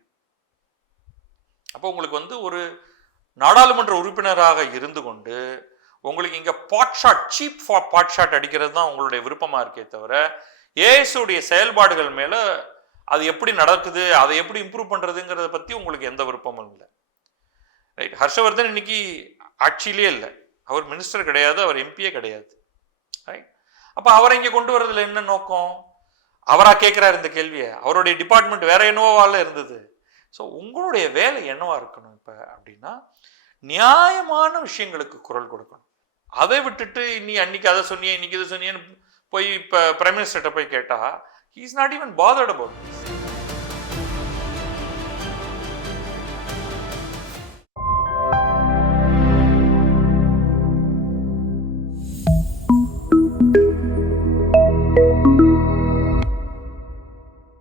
அப்போ உங்களுக்கு வந்து ஒரு நாடாளுமன்ற உறுப்பினராக இருந்து கொண்டு உங்களுக்கு இங்க சீப் பாட் ஷாட் அடிக்கிறது தான் உங்களுடைய விருப்பமா இருக்கே தவிர ஏஎஸ்ஐடைய செயல்பாடுகள் மேல அது எப்படி நடக்குது, அதை எப்படி இம்ப்ரூவ் பண்றதுங்கிறத பத்தி உங்களுக்கு எந்த விருப்பமும் இல்லை. ரைட், ஹர்ஷவர்தன் இன்னைக்கு ஆட்சியிலே இல்லை, அவர் மினிஸ்டர் கிடையாது, அவர் எம்பியே கிடையாது. ரைட், அப்ப அவரை இங்க கொண்டு வர்றதுல என்ன நோக்கம்? அவரா கேட்கிறார் இந்த கேள்வியை? அவருடைய டிபார்ட்மெண்ட் வேற என்னவால இருந்தது. ஸோ உங்களுடைய வேலை என்னவா இருக்கணும் இப்ப அப்படின்னா, நியாயமான விஷயங்களுக்கு குரல் கொடுக்கணும். அதை விட்டுட்டு நீ அன்னைக்கு அதை சொன்னியே இன்னைக்கு இதை சொன்னியன்னு போய் இப்ப பிரைம் மினிஸ்டர்கிட்ட போய் கேட்டா he is not even bothered about this.